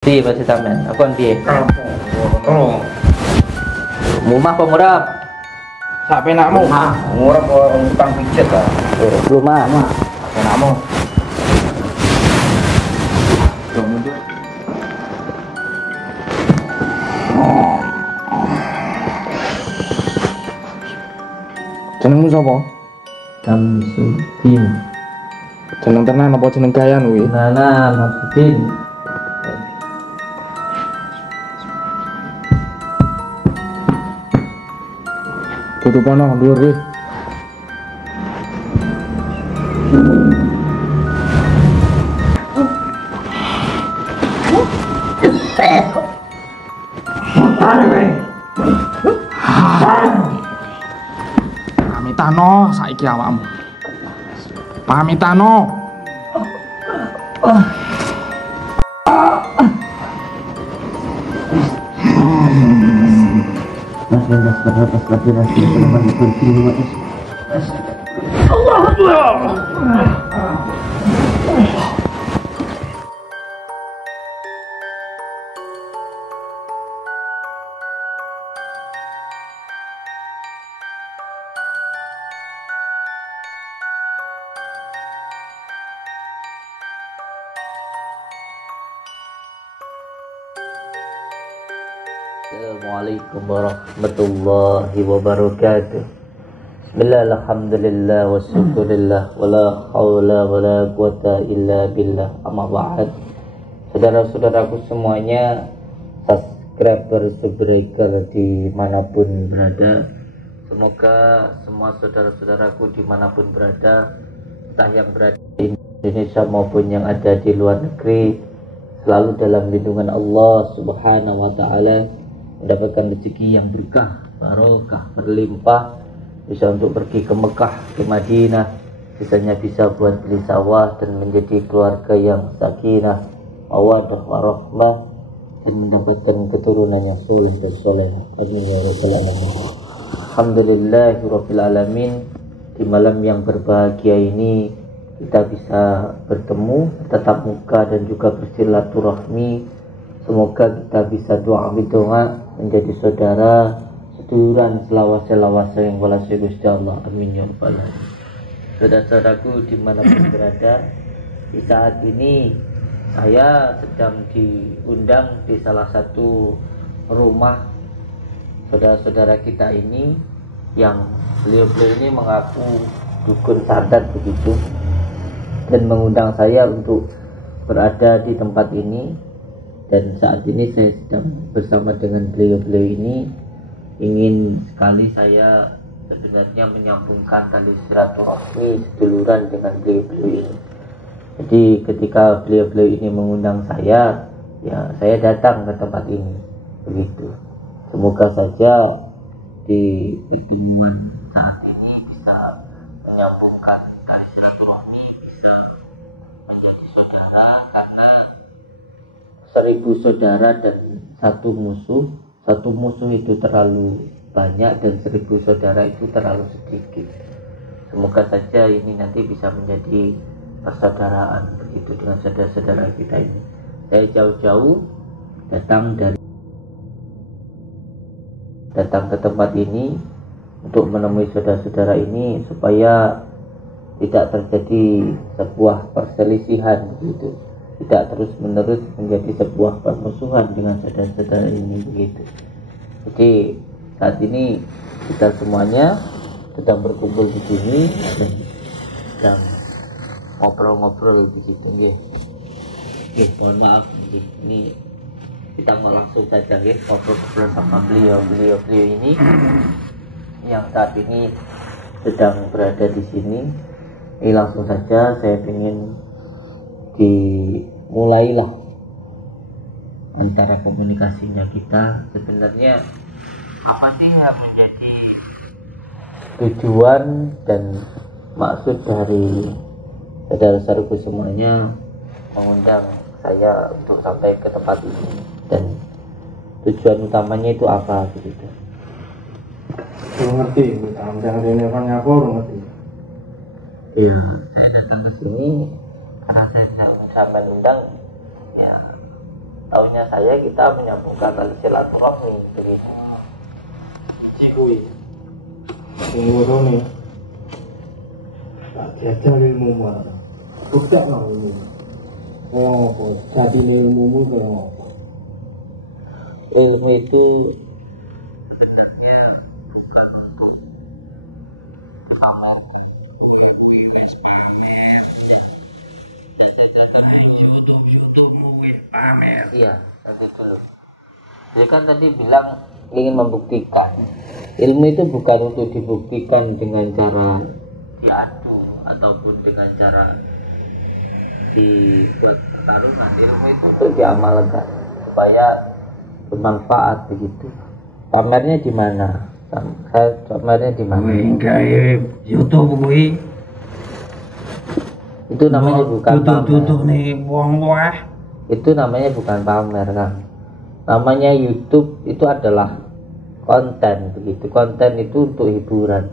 Piye bahasa sampean? Aku kan piye? Tolong. Mumah apa murah? Sak penakmu. Murah kok utang pijet ta. Rumah. Sak penakmu. Jenengmu sapa? Samsudin. Jeneng tenan apa jeneng gayan kuwi? Nana Samsudin. Tutupono dhuwur kuwi. Pamitano saiki awakmu. Pamitano. Assalamualaikum warahmatullahi wabarakatuh. Bismillah, alhamdulillah, wassyukurillah, wala hawla wala quwata illa billah, amma ba'd. Saudara-saudaraku semuanya, subscriber, subscriber dimanapun berada, semoga semua saudara-saudaraku dimanapun berada, entah yang berada di Indonesia maupun yang ada di luar negeri, selalu dalam lindungan Allah subhanahu wa ta'ala, mendapatkan rezeki yang berkah, barokah, berlimpah, bisa untuk pergi ke Mekah, ke Madinah, sisanya bisa buat beli sawah dan menjadi keluarga yang sakinah, mawaddah, warahmah, dan mendapatkan keturunan yang soleh dan solehah. Amin ya rabbal alamin. Alhamdulillahirabbil alamin. Di malam yang berbahagia ini kita bisa bertemu, tatap muka dan juga bersilaturahmi. Semoga kita bisa doa menjadi saudara, seduluran, selawase yang walase Gusti Allah. Amin ya rabbal alamin. Saudara-saudaraku dimanapun berada, di saat ini saya sedang diundang di salah satu rumah saudara-saudara kita ini, yang beliau-beliau ini mengaku dukun santet begitu, dan mengundang saya untuk berada di tempat ini. Dan saat ini saya sedang bersama dengan beliau-beliau ini. Ingin sekali saya sebenarnya menyambungkan tali silaturahmi seduluran dengan beliau-beliau ini. Jadi ketika beliau-beliau ini mengundang saya, ya saya datang ke tempat ini begitu. Semoga saja di pertemuan saat ini bisa menyambungkan tali silaturahmi, bisa menjadi saudara, karena 1000 saudara dan satu musuh itu terlalu banyak, dan 1000 saudara itu terlalu sedikit. Semoga saja ini nanti bisa menjadi persaudaraan begitu dengan saudara-saudara kita ini. Saya jauh-jauh datang ke tempat ini untuk menemui saudara-saudara ini supaya tidak terjadi sebuah perselisihan gitu, tidak terus menerus menjadi sebuah permusuhan dengan saudara-saudara ini begitu. Jadi saat ini kita semuanya sedang berkumpul di sini dan sedang ngobrol-ngobrol di situ, nggih. Mohon maaf, ini kita mau langsung saja nggih ngobrol sama beliau ini yang saat ini sedang berada di sini. Ini langsung saja saya ingin dimulailah antara komunikasinya kita. Sebenarnya apa sih yang menjadi tujuan dan maksud dari saudara-saudaraku semuanya mengundang saya untuk sampai ke tempat ini, dan tujuan utamanya itu apa begitu? Belum ngerti, jangan ini apa belum ngerti. Iya, saya datang ke sini karena saya sampai undang, ya Taunya saya kita menyambungkan tali silaturahmi begitu. Cikui. Ngono nih. Tak jajal ilmu mana. Bukti no ilmu. Oh, jadi ilmumu kayak apa? Ilmu itu iya, dia kan tadi bilang ingin membuktikan. Ilmu itu bukan untuk dibuktikan dengan cara diadu ataupun dengan cara dibuat pertarungan. Ilmu itu untuk diamalkan supaya bermanfaat begitu. Pamernya di mana? Pamernya di mana? Enggak YouTube gue. Itu namanya bukan pamer. Tutup nih buang buah. Itu namanya bukan pamer, Kang. Namanya YouTube itu adalah konten begitu. Konten itu untuk hiburan.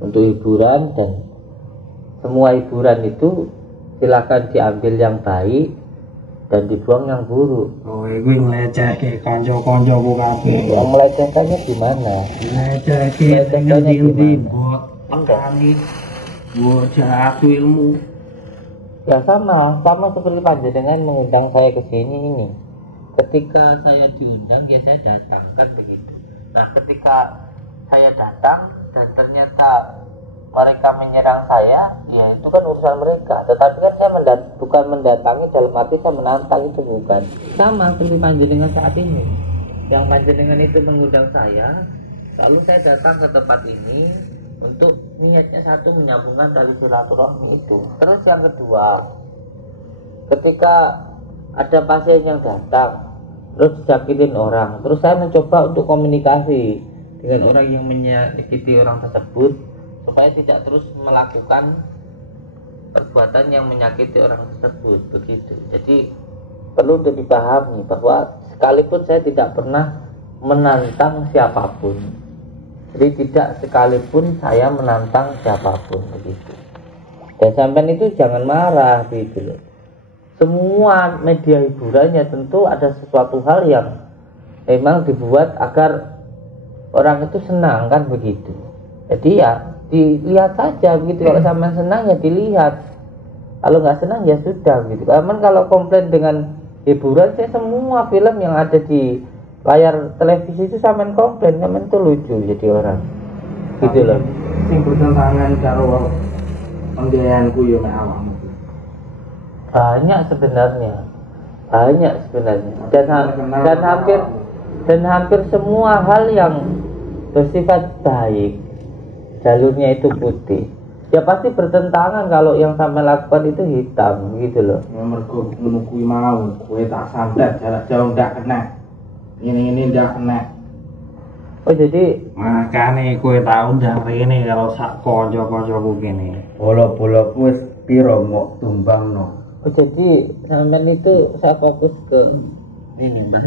Untuk hiburan, dan semua hiburan itu silakan diambil yang baik dan dibuang yang buruk. Oh, gue ngelecehke kanca-kanca ku kabeh. Yang melecehkannya gimana? Ngelecehke ngendi-endi bot tekani. Gua jatuh ilmu. Ya sama seperti panjenengan mengundang saya ke sini ini. Ketika saya diundang, ya saya datang kan begitu. Nah, ketika saya datang dan ternyata mereka menyerang saya, ya itu kan urusan mereka. Tetapi kan saya bukan mendatangi dalam arti saya menantang, itu bukan. Sama seperti panjenengan saat ini. Yang panjenengan itu mengundang saya, lalu saya datang ke tempat ini untuk niatnya satu menyambungkan tali silaturahmi itu. Terus yang kedua, ketika ada pasien yang datang terus disakitin orang, terus saya mencoba untuk komunikasi dengan orang yang menyakiti orang tersebut supaya tidak terus melakukan perbuatan yang menyakiti orang tersebut begitu. Jadi perlu dipahami bahwa sekalipun saya tidak pernah menantang siapapun, jadi tidak sekalipun saya menantang siapapun begitu. Dan sampean itu jangan marah gitu loh. Semua media hiburannya tentu ada sesuatu hal yang memang dibuat agar orang itu senang kan begitu. Jadi ya dilihat saja begitu. Kalau sampean senang ya dilihat. Kalau nggak senang ya sudah gitu. Karena kalau komplain dengan hiburan, saya semua film yang ada di layar televisi itu sampean komplain, sampean itu lucu jadi orang gitu loh. Sing bertentangan karo penggaweanku yo mek awakmu. Banyak sebenarnya dan hampir semua hal yang bersifat baik jalurnya itu putih, ya pasti bertentangan kalau yang sampean lakukan itu hitam gitu loh. Ya mergo ngono kuwi mau, kowe tak santet jarak jauh ndak kena. Ini ndak kena. Oh jadi makane kowe tau ndang rene karo sak kanca-kancaku kene. Bola-bola wis piro mok tumbangno. Oh jadi sampean itu saya fokus ke ini Mbah.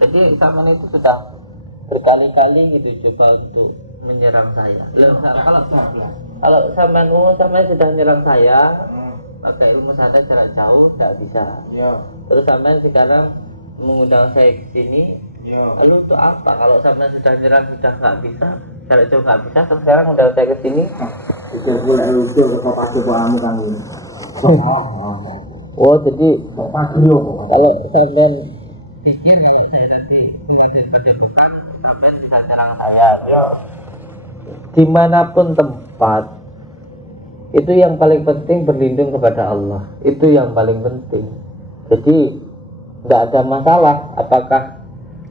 Jadi sampean itu sudah berkali-kali gitu coba untuk menyerang saya. Kalau sampean sudah menyerang saya, pakai ilmu santet jarak jauh tidak bisa. Iya. Terus sampean sekarang mengundang saya ke sini. Iya. Lalu untuk apa? Kalau sampean sudah menyerang sudah nggak bisa, jarak jauh nggak bisa, terus sekarang undang saya ke sini. Bisa boleh lucu ke papas kamu kan ini. Oh jadi kalau sampean dimanapun tempat, itu yang paling penting berlindung kepada Allah, itu yang paling penting. Jadi tidak ada masalah apakah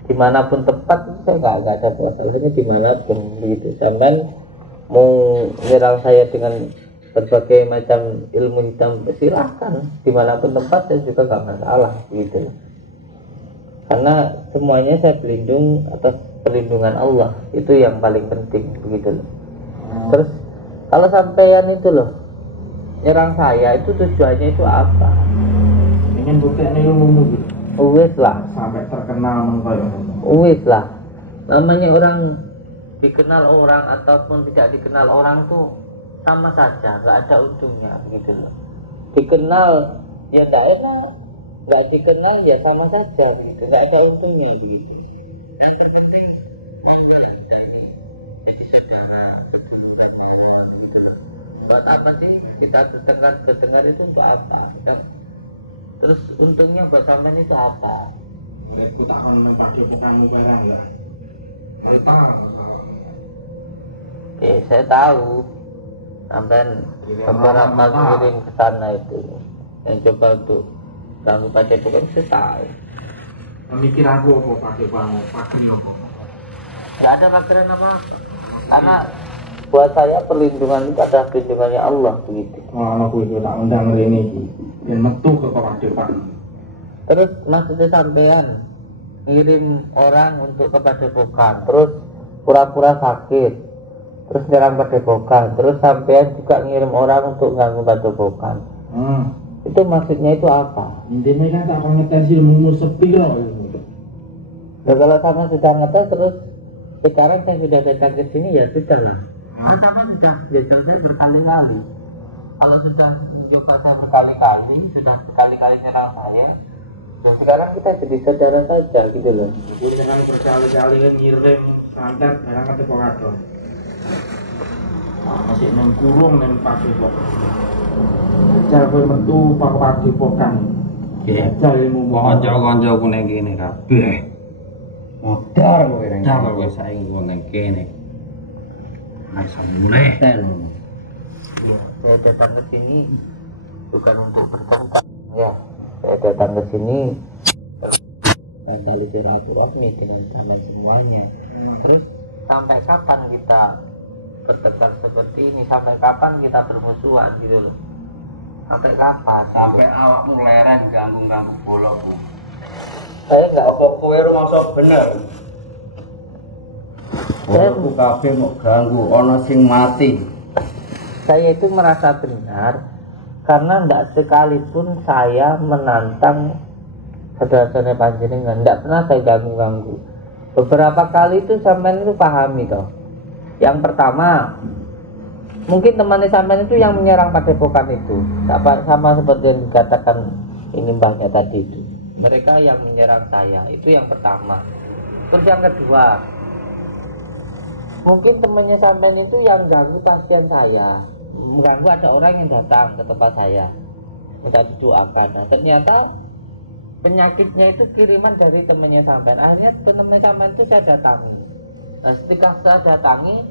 dimanapun tempat, saya nggak ada masalahnya dimanapun begitu. Sampai mau menyerang saya dengan berbagai macam ilmu hitam, silahkan dimanapun tempat, saya juga nggak masalah gitu. Karena semuanya saya berlindung atas perlindungan Allah, itu yang paling penting begitu loh. Terus kalau sampean itu loh nyerang saya, itu tujuannya itu apa? Ingin buktikan ilmumu gitu. Uwis lah, Sampai terkenal mengkoyo ngono. uwis lah. Namanya orang dikenal orang ataupun tidak dikenal orang tuh sama saja, nggak ada untungnya gitu loh. Dikenal ya tidak enak, nggak dikenal ya sama saja gitu, nggak ada untungnya gitu. Yang terpenting Allah kita ini jadi saudara. Buat apa sih kita berdengar itu untuk apa? Terus untungnya buat sampean itu apa? Aku tak akan pakai pekanmu barang enggak. Apa? Oke, saya tahu sampean beberapa kirim ke sana itu yang coba untuk ganggu padepokan, saya tahu. Mikir aku apa pakai kamu, pakai apa? Nggak ada pikiran apa-apa. Karena buat saya perlindungan itu adalah perlindungannya Allah begitu. Oh, aku itu tak undang ini dan metu ke padepokan. Terus maksudnya sampean ngirim orang untuk ke padepokan, terus pura-pura sakit, terus nyerang padepokan, terus sampean juga ngirim orang untuk ganggu padepokan. Itu maksudnya itu apa? Intinya kan tak akan ngetes ilmu sepi loh. Nah, kalau sama sudah ngetes terus sekarang saya sudah datang ke sini ya sudah lah. Sama sudah jajal saya berkali-kali. Kalau sudah mencoba saya berkali-kali, sudah berkali-kali nyerang saya. Nah, sekarang kita jadi saudara saja gitu loh. Aku jangan berkali-kali kan ngirim santet barang kata kok. Masih nengkurung neng padepokan. Cara kowe metu padepokan. Jajal ilmu Kanca-kancaku ning kene kabeh. Modar kowe ning. Modar kowe saiki ning kene. Masa mulai ten. Saya datang ke sini bukan untuk bertengkar ya. Saya datang ke sini dan tali silaturahmi dengan kalian semuanya. Terus sampai kapan kita bertengkar seperti ini? Sampai kapan kita bermusuhan gitu loh? Sampai kapan? Sampai awakmu lereh ganggu-ganggu bolokku. Saya nggak Apa kowe rumangsa bener? Bolokku kabeh mau ganggu, ana sing mati. Saya itu merasa benar karena tidak sekalipun saya menantang saudara-saudara panjenengan, tidak pernah saya ganggu-ganggu. Beberapa kali itu sampean itu pahami toh. Yang pertama, mungkin temannya sampean itu yang menyerang padepokan itu, sama seperti yang dikatakan ini mbahnya tadi itu. Mereka yang menyerang saya, itu yang pertama. Terus yang kedua, mungkin temannya sampean itu yang ganggu pasien saya. Mengganggu ada orang yang datang ke tempat saya minta didoakan. Nah, ternyata penyakitnya itu kiriman dari temannya sampean. Akhirnya temannya sampean itu saya datangi. Nah, ketika saya datangi,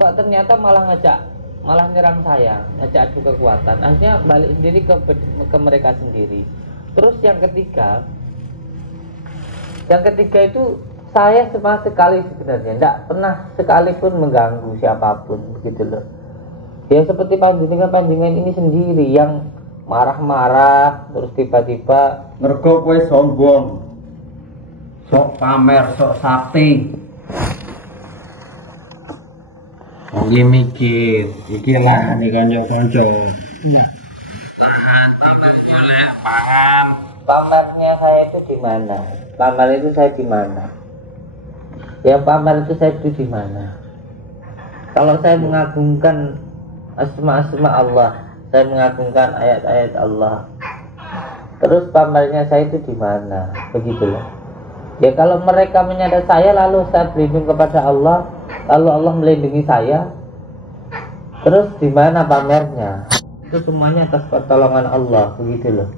kok ternyata malah nyerang saya, ngajak adu kekuatan. Akhirnya balik sendiri ke mereka sendiri. Terus yang ketiga itu saya sama sekali sebenarnya tidak pernah sekalipun mengganggu siapapun begitu loh. Ya seperti panjenengan ini sendiri yang marah-marah terus tiba-tiba Mergo kowe sombong. Sok pamer, sok sakti. Iki mikir, iki lah nih kanca-kanca. pamernya saya itu di mana? Pamer itu saya di mana? Yang pamer itu saya itu di mana? Kalau saya mengagungkan asma-asma Allah, saya mengagungkan ayat-ayat Allah, terus pamernya saya itu di mana? Begitulah. Ya kalau mereka menyadar saya lalu saya berlindung kepada Allah, lalu Allah melindungi saya, terus di mana pamernya? Itu semuanya atas pertolongan Allah, begitu loh.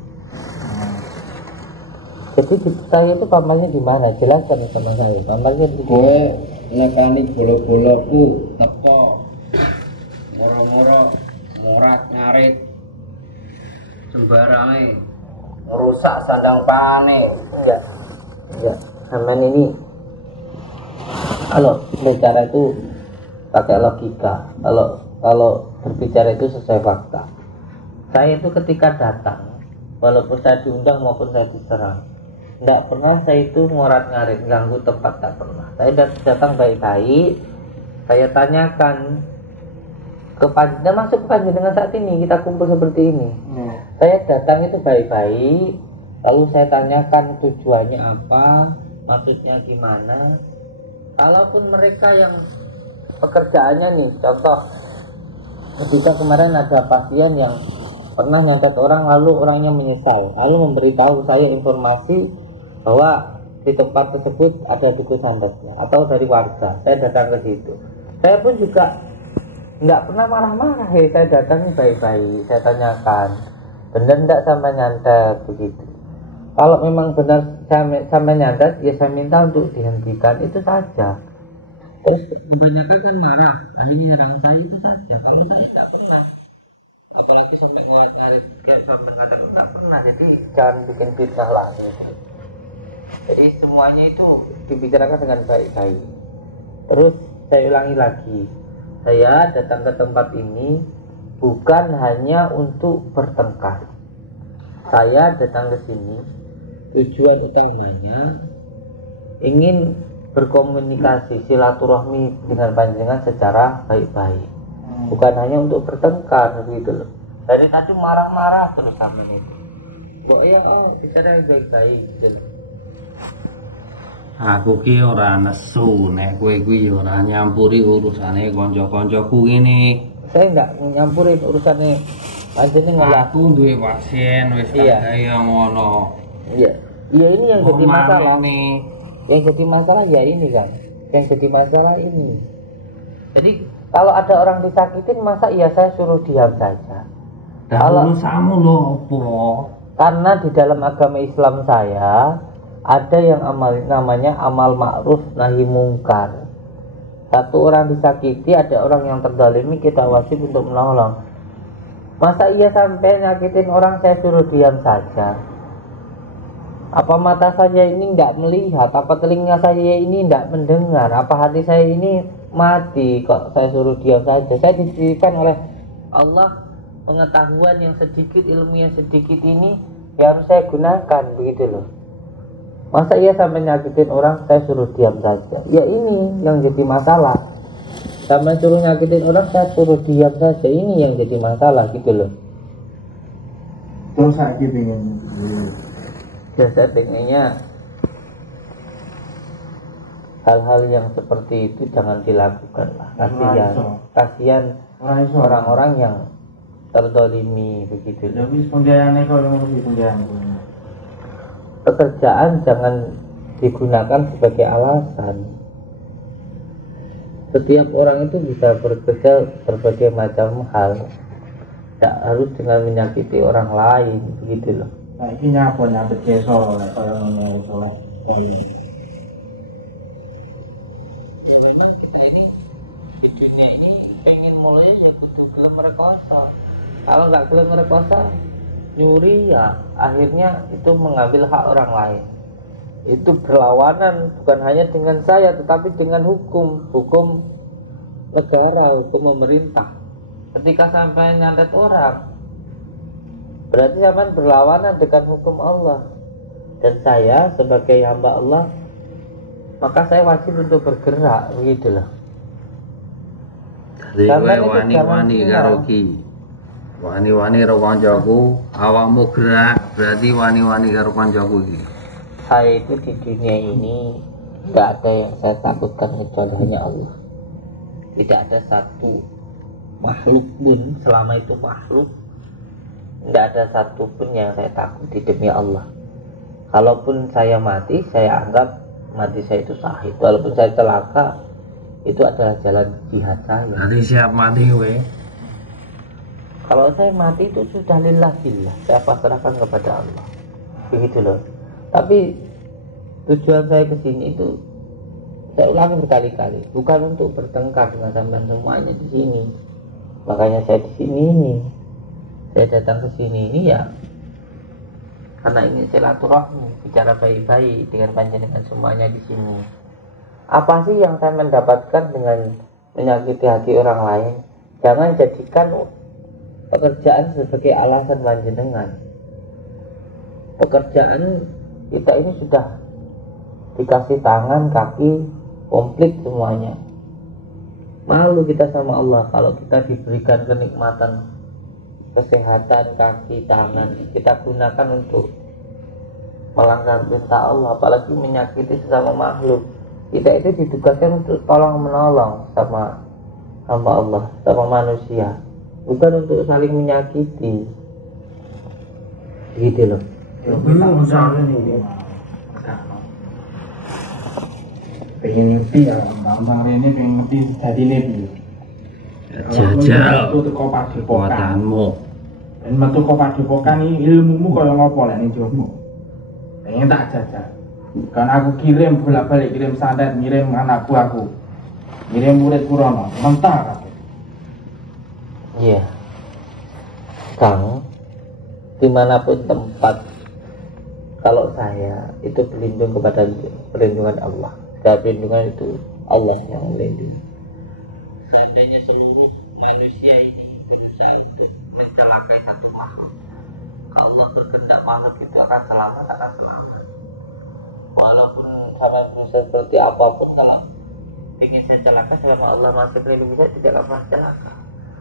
Jadi saya itu pamernya di mana? Jelaskan sama saya. Pamernya di Kowe nekani bola-bolaku teko moro-moro morat ngarit sembarange rusak sandang pane. enggak. Sampean ini kalau bicara itu pakai logika. Kalau berbicara itu sesuai fakta. Saya itu ketika datang, walaupun saya diundang maupun saya diserang, tidak pernah saya itu ngorat-ngarit, ganggu tempat, tak pernah. Saya datang baik-baik, saya tanyakan ke panjenengan, masuk ke panjenengan saat ini kita kumpul seperti ini. Saya datang itu baik-baik, lalu saya tanyakan tujuannya apa, maksudnya gimana. Kalaupun mereka yang pekerjaannya nih, contoh ketika kemarin ada pasien yang pernah nyantet orang lalu orangnya menyesal, lalu memberitahu saya informasi bahwa di tempat tersebut ada dukun santetnya atau dari warga. Saya datang ke situ. Saya pun juga nggak pernah marah-marah. Saya datang baik-baik. Saya tanyakan, benar nggak sampai nyantet begitu? Kalau memang benar sampai nyantet, ya saya minta untuk dihentikan, itu saja. Terus kebanyakan kan marah, akhirnya nyerang saya, itu saja. Kalau saya tidak pernah, apalagi sampai ngarit kayak sampai kadang tidak pernah. Jadi jangan bikin fitnah lagi. Jadi semuanya itu dibicarakan dengan baik-baik. Terus saya ulangi lagi, saya datang ke tempat ini bukan hanya untuk bertengkar. Saya datang ke sini tujuan utamanya ingin berkomunikasi, silaturahmi dengan panjenengan secara baik-baik, bukan hanya untuk bertengkar gitu loh. Dari tadi marah-marah terus sama itu. Kok ya bicara yang baik-baik gitu loh. Aku ki ora nesu nek kowe kuwi ora nyampuri urusane kanca-kancaku ngene. Saya enggak nyampurin urusannya panjenengan. Aku duwe pasien wis tak kaya ngono. Iya. Iya, ini yang jadi masalah. Nih. Yang jadi masalah ya ini kan. Yang jadi masalah ini. Jadi kalau ada orang disakitin, masa iya saya suruh diam saja? Kalau samu lo opo? Karena di dalam agama Islam saya ada yang namanya amal ma'ruf nahi mungkar. Satu orang disakiti, ada orang yang terdolimi, kita wajib untuk menolong. Masa iya sampai nyakitin orang saya suruh diam saja? Apa mata saya ini tidak melihat? Apa telinga saya ini tidak mendengar? Apa hati saya ini mati kok saya suruh diam saja? Saya diberikan oleh Allah pengetahuan yang sedikit, ilmu yang sedikit ini yang harus saya gunakan, begitu loh. Masa iya sampai nyakitin orang saya suruh diam saja? Ya ini yang jadi masalah. Sampai suruh nyakitin orang saya suruh diam saja, ini yang jadi masalah gitu loh. Terus sakit ini. Saya pengennya hal-hal yang seperti itu jangan dilakukan lah. Kasihan orang-orang yang terdolimi begitu. Pekerjaan jangan digunakan sebagai alasan. Setiap orang itu bisa bekerja berbagai macam hal, tidak harus dengan menyakiti orang lain begitu loh. Nah ini apa nyabet kesol kalau ngomong soleh koyo. Ya memang kita ini di dunia ini pengen mulai ya kudu gelem rekoso. Kalau nggak gelem rekoso, nyuri ya akhirnya itu mengambil hak orang lain. Itu berlawanan bukan hanya dengan saya tetapi dengan hukum negara, hukum pemerintah. Ketika sampai nyantet orang, berarti sampai berlawanan dengan hukum Allah. Dan saya sebagai hamba Allah, maka saya wajib untuk bergerak begitu loh. Dari wani-wani karo ki. Wani-wani karo kancaku, awakmu gerak, berarti wani-wani karo kancaku iki. Saya itu di dunia ini tidak ada yang saya takutkan kecuali hanya Allah. Tidak ada satu makhluk pun, selama itu makhluk, tidak ada satu pun yang saya takuti demi Allah. Kalaupun saya mati, saya anggap mati saya itu syahid. Walaupun saya celaka, itu adalah jalan jihad saya. Nanti siap mati we. Kalau saya mati itu sudah lillah billah, saya pasrahkan kepada Allah. Begitu loh. Tapi tujuan saya ke sini itu, saya ulangi berkali-kali, bukan untuk bertengkar dengan sampean semuanya di sini. Makanya saya di sini ini. Saya datang ke sini ini ya karena ingin silaturahmi, bicara baik-baik dengan panjenengan semuanya di sini. Apa sih yang saya mendapatkan dengan menyakiti hati orang lain? Jangan jadikan pekerjaan sebagai alasan panjenengan. Pekerjaan kita ini sudah dikasih tangan, kaki, komplit semuanya. Malu kita sama Allah kalau kita diberikan kenikmatan kesehatan kaki, tangan, kita gunakan untuk melanggar perintah Allah, apalagi menyakiti sesama makhluk. Kita itu ditugaskan untuk tolong menolong sama hamba Allah, sama manusia, bukan untuk saling menyakiti. gitu loh. Belum usah ini. Pengen ngerti ya, bang ini pengen ngerti jadi lebih. Jajal Itu kau padepokan. kekuatanmu. Dan metu kau padepokan ini ilmumu kaya ngopo lek ning jowo. Pengen tak jajal. Kan aku kirim bolak-balik kirim santet, ngirim anak buahku. Ngirim muridku rono, mentah kabeh. Iya. Kang, dimanapun tempat, kalau saya itu berlindung kepada perlindungan Allah. Dan perlindungan itu Allah yang melindungi. Seandainya seluruh manusia ini berusaha untuk mencelakai satu makhluk, Allah berkehendak makhluk itu akan selamat. Walaupun sama seperti apapun, kalau ingin saya celaka sama Allah masih melindungi saya, tidak akan celaka.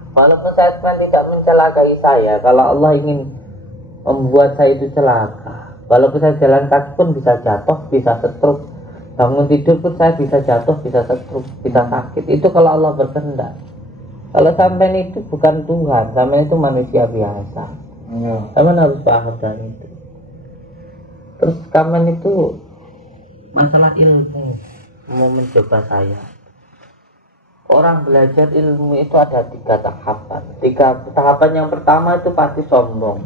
Walaupun saya tidak mencelakai saya, kalau Allah ingin membuat saya itu celaka, walaupun saya jalan kaki pun bisa jatuh, bisa stroke, bangun tidur pun saya bisa jatuh, bisa stroke, bisa sakit. Itu kalau Allah berkehendak. Kalau sampean itu bukan Tuhan, sampean itu manusia biasa. Sampean harus paham dan itu. Terus sampean itu masalah ilmu mau mencoba saya. Orang belajar ilmu itu ada 3 tahapan. 3 tahapan yang pertama itu pasti sombong.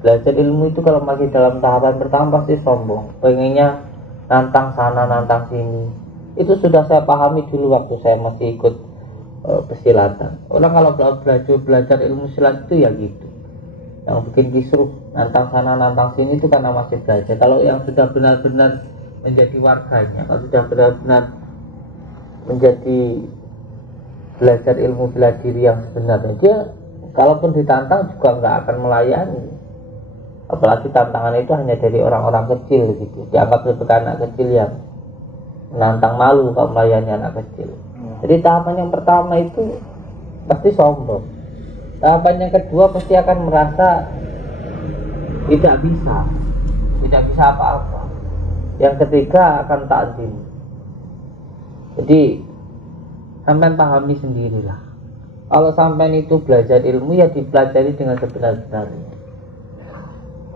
Belajar ilmu itu kalau masih dalam tahapan pertama pasti sombong. Pengennya nantang sana, nantang sini. Itu sudah saya pahami dulu waktu saya masih ikut persilatan. Orang kalau belajar ilmu silat itu ya gitu. Yang bikin kisruh, nantang sana, nantang sini itu karena masih belajar. Kalau yang sudah benar-benar menjadi warganya, kalau sudah benar-benar menjadi belajar ilmu bela diri yang sebenarnya, dia kalaupun ditantang juga nggak akan melayani. Apalagi tantangan itu hanya dari orang-orang kecil gitu, dianggap sebagai anak kecil yang menantang, malu kalau melayani anak kecil. Jadi tahapan yang pertama itu pasti sombong. Tahapan yang kedua pasti akan merasa tidak bisa apa-apa. Yang ketiga akan takzim. Jadi sampean pahami sendirilah. Kalau sampean itu belajar ilmu ya dipelajari dengan sebenar-benarnya.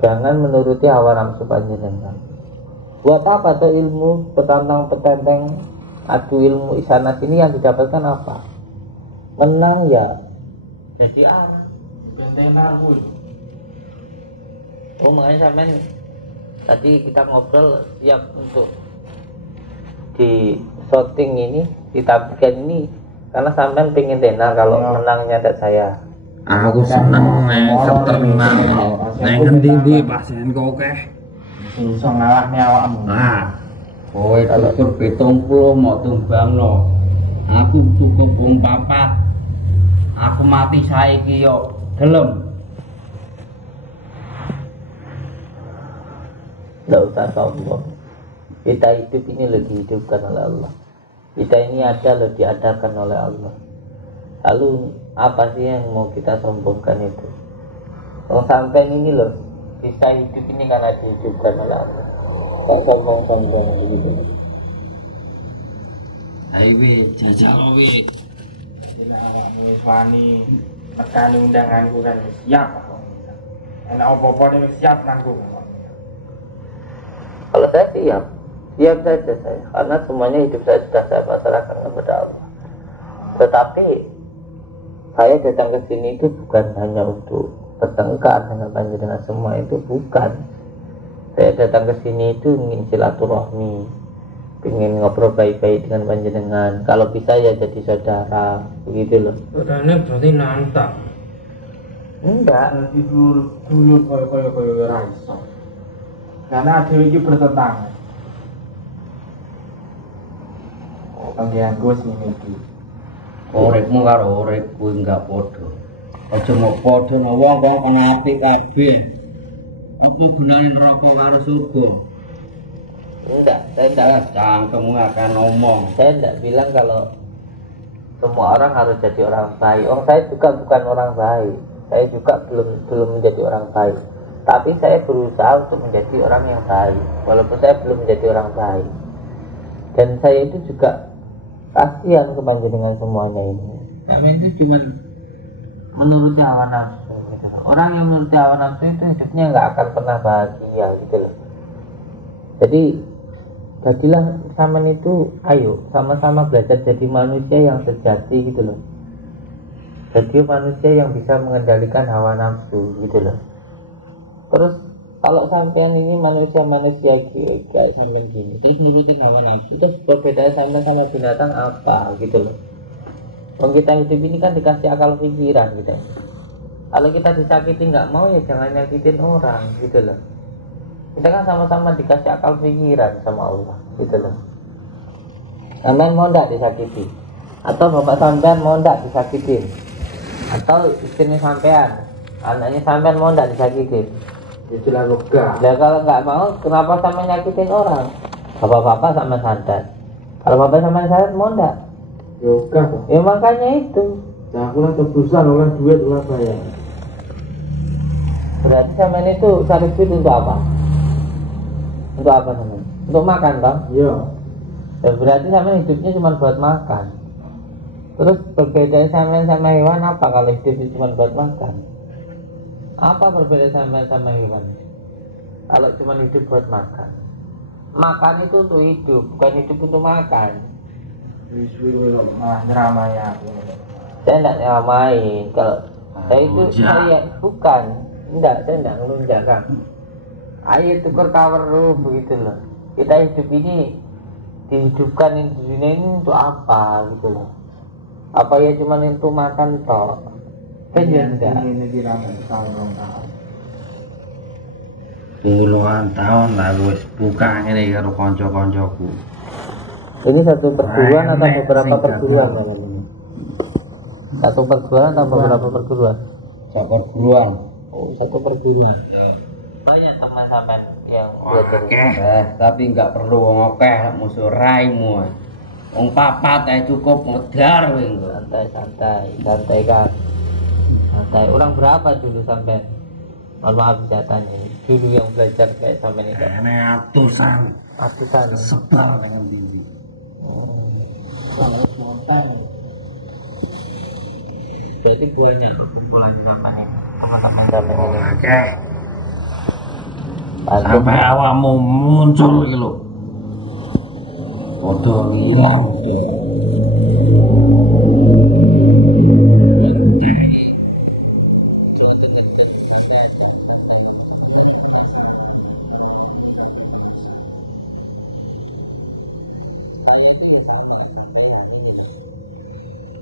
Jangan menuruti hawa nafsu panjenengan. Buat apa tuh ilmu petantang-petenteng adu ilmu isana sini yang didapatkan apa? Menang ya. Jadi bentenarmu. Oh makanya sampean tadi kita ngobrol siap untuk di shooting ini, ditampilkan ini karena sampean pengen tenar kalau menangnya ada saya. Aku seneng ketenang. Neng ngendi pasien kok akeh. Iso ngalahne awakmu. Nah, kowe tutur 70 mau tumbangno. Aku cukup 4. Aku mati saiki yo gelem. Tidak usah sombong. Kita hidup ini lagi dihidupkan oleh Allah. Kita ini ada loh, diadakan oleh Allah. Lalu apa sih yang mau kita sombongkan itu? Kalau sampai ini loh, kita hidup ini karena dihidupkan oleh Allah. Kok sombong-sombong begitu? Ayo wi, jajal wi. Bila awakmu wis wani nekani undanganku kan wis siap aku. Enak apa-apa wis siap nangku. Kalau saya siap saja saya, karena semuanya hidup saya sudah saya pasrahkan kepada Allah. Tetapi saya datang ke sini itu bukan hanya untuk bertengkar dengan panjenengan semua, itu bukan. Saya datang ke sini itu ingin silaturahmi, ingin ngobrol baik-baik dengan panjenengan. Kalau bisa ya jadi saudara, begitu loh. Saudaranya berarti nantang. Enggak. Dulu koyo ora iso. Karena dhewe iki bertentangan. Panggilan Gus ngene iki. Uripmu karo uripku enggak padha. Aja mok padha wong kok ana apik kabeh. Apa gunane neraka karo surga? Enggak, saya enggak. Cangkemmu akan ngomong. Saya enggak bilang kalau semua orang harus jadi orang baik. Oh, saya juga bukan orang baik. Saya juga belum menjadi orang baik. Tapi saya berusaha untuk menjadi orang yang baik, walaupun saya belum menjadi orang baik. Dan saya itu juga kasihan kepada dengan semuanya ini. Kami itu cuma menuruti hawa nafsu. orang yang menuruti hawa nafsu itu hidupnya nggak akan pernah bahagia gitu loh. Jadi jadilah zaman itu, ayo sama-sama belajar jadi manusia yang sejati gitu loh. Jadi manusia yang bisa mengendalikan hawa nafsu gitu loh. Terus kalau sampean ini manusia kayak sampean gini, terus nurutin hawa nafsu, terus perbedaan sampean sama binatang apa gitu loh. Kalau kita hidup ini kan dikasih akal pikiran gitu. Kalau kita disakiti nggak mau ya jangan nyakitin orang gitu loh. Kita kan sama-sama dikasih akal pikiran sama Allah gitu loh. Sampean mau ndak disakiti? Atau bapak sampean mau ndak disakitin? Atau istrinya sampean, anaknya sampean mau ndak disakitin? Itulah lega. Nah kalau nggak mau, kenapa sama nyakitin orang? Bapak-bapak sama sadar. Kalau bapak sama sadar mau ndak? Yoga kok. Ya makanya itu. Nah, aku lah tebusan oleh duit oleh bayar. Berarti sampean itu cari duit untuk apa? Untuk apa sampean? Untuk makan toh? Iya. Ya berarti sampean hidupnya cuma buat makan. Terus perbedaan sampean sama hewan apa kalau hidupnya cuma buat makan? Apa perbedaan sampean sama hewan? Kalau cuma hidup buat makan. Makan itu untuk hidup, bukan hidup untuk makan. Wis-wis malah nyeramaya aku. Saya tidak nyamain. Kalau saya itu saya bukan, saya tidak ngelunjak kan. Ayo tukar kaweruh begitu loh. Kita hidup ini dihidupkan di dunia ini untuk apa gitu loh. Apa ya cuma untuk makan toh? Kan ya enggak. Ini diramen tahun. Puluhan tahun lah wis buka ngene karo kanca-kancaku. Ini satu perguruan atau beberapa perguruan namanya? Satu perguruan atau beberapa perguruan? Satu perguruan. Oh, satu perguruan. Banyak teman sampean yang Oke, tapi enggak perlu wong akeh musuh raimu. Wong papat ae cukup ngedar kowe engko. Santai kan. Santai. Orang berapa dulu sampean? Mohon maaf jatahnya ini. Dulu yang belajar kayak sampean ini. Ene atusan. Atusan. Sebal dengan tinggi. Kalau spontan. Jadi banyak kumpulan sampean teman-teman ini. Oke. Sampai awakmu muncul iki lho. Padha ngiyam.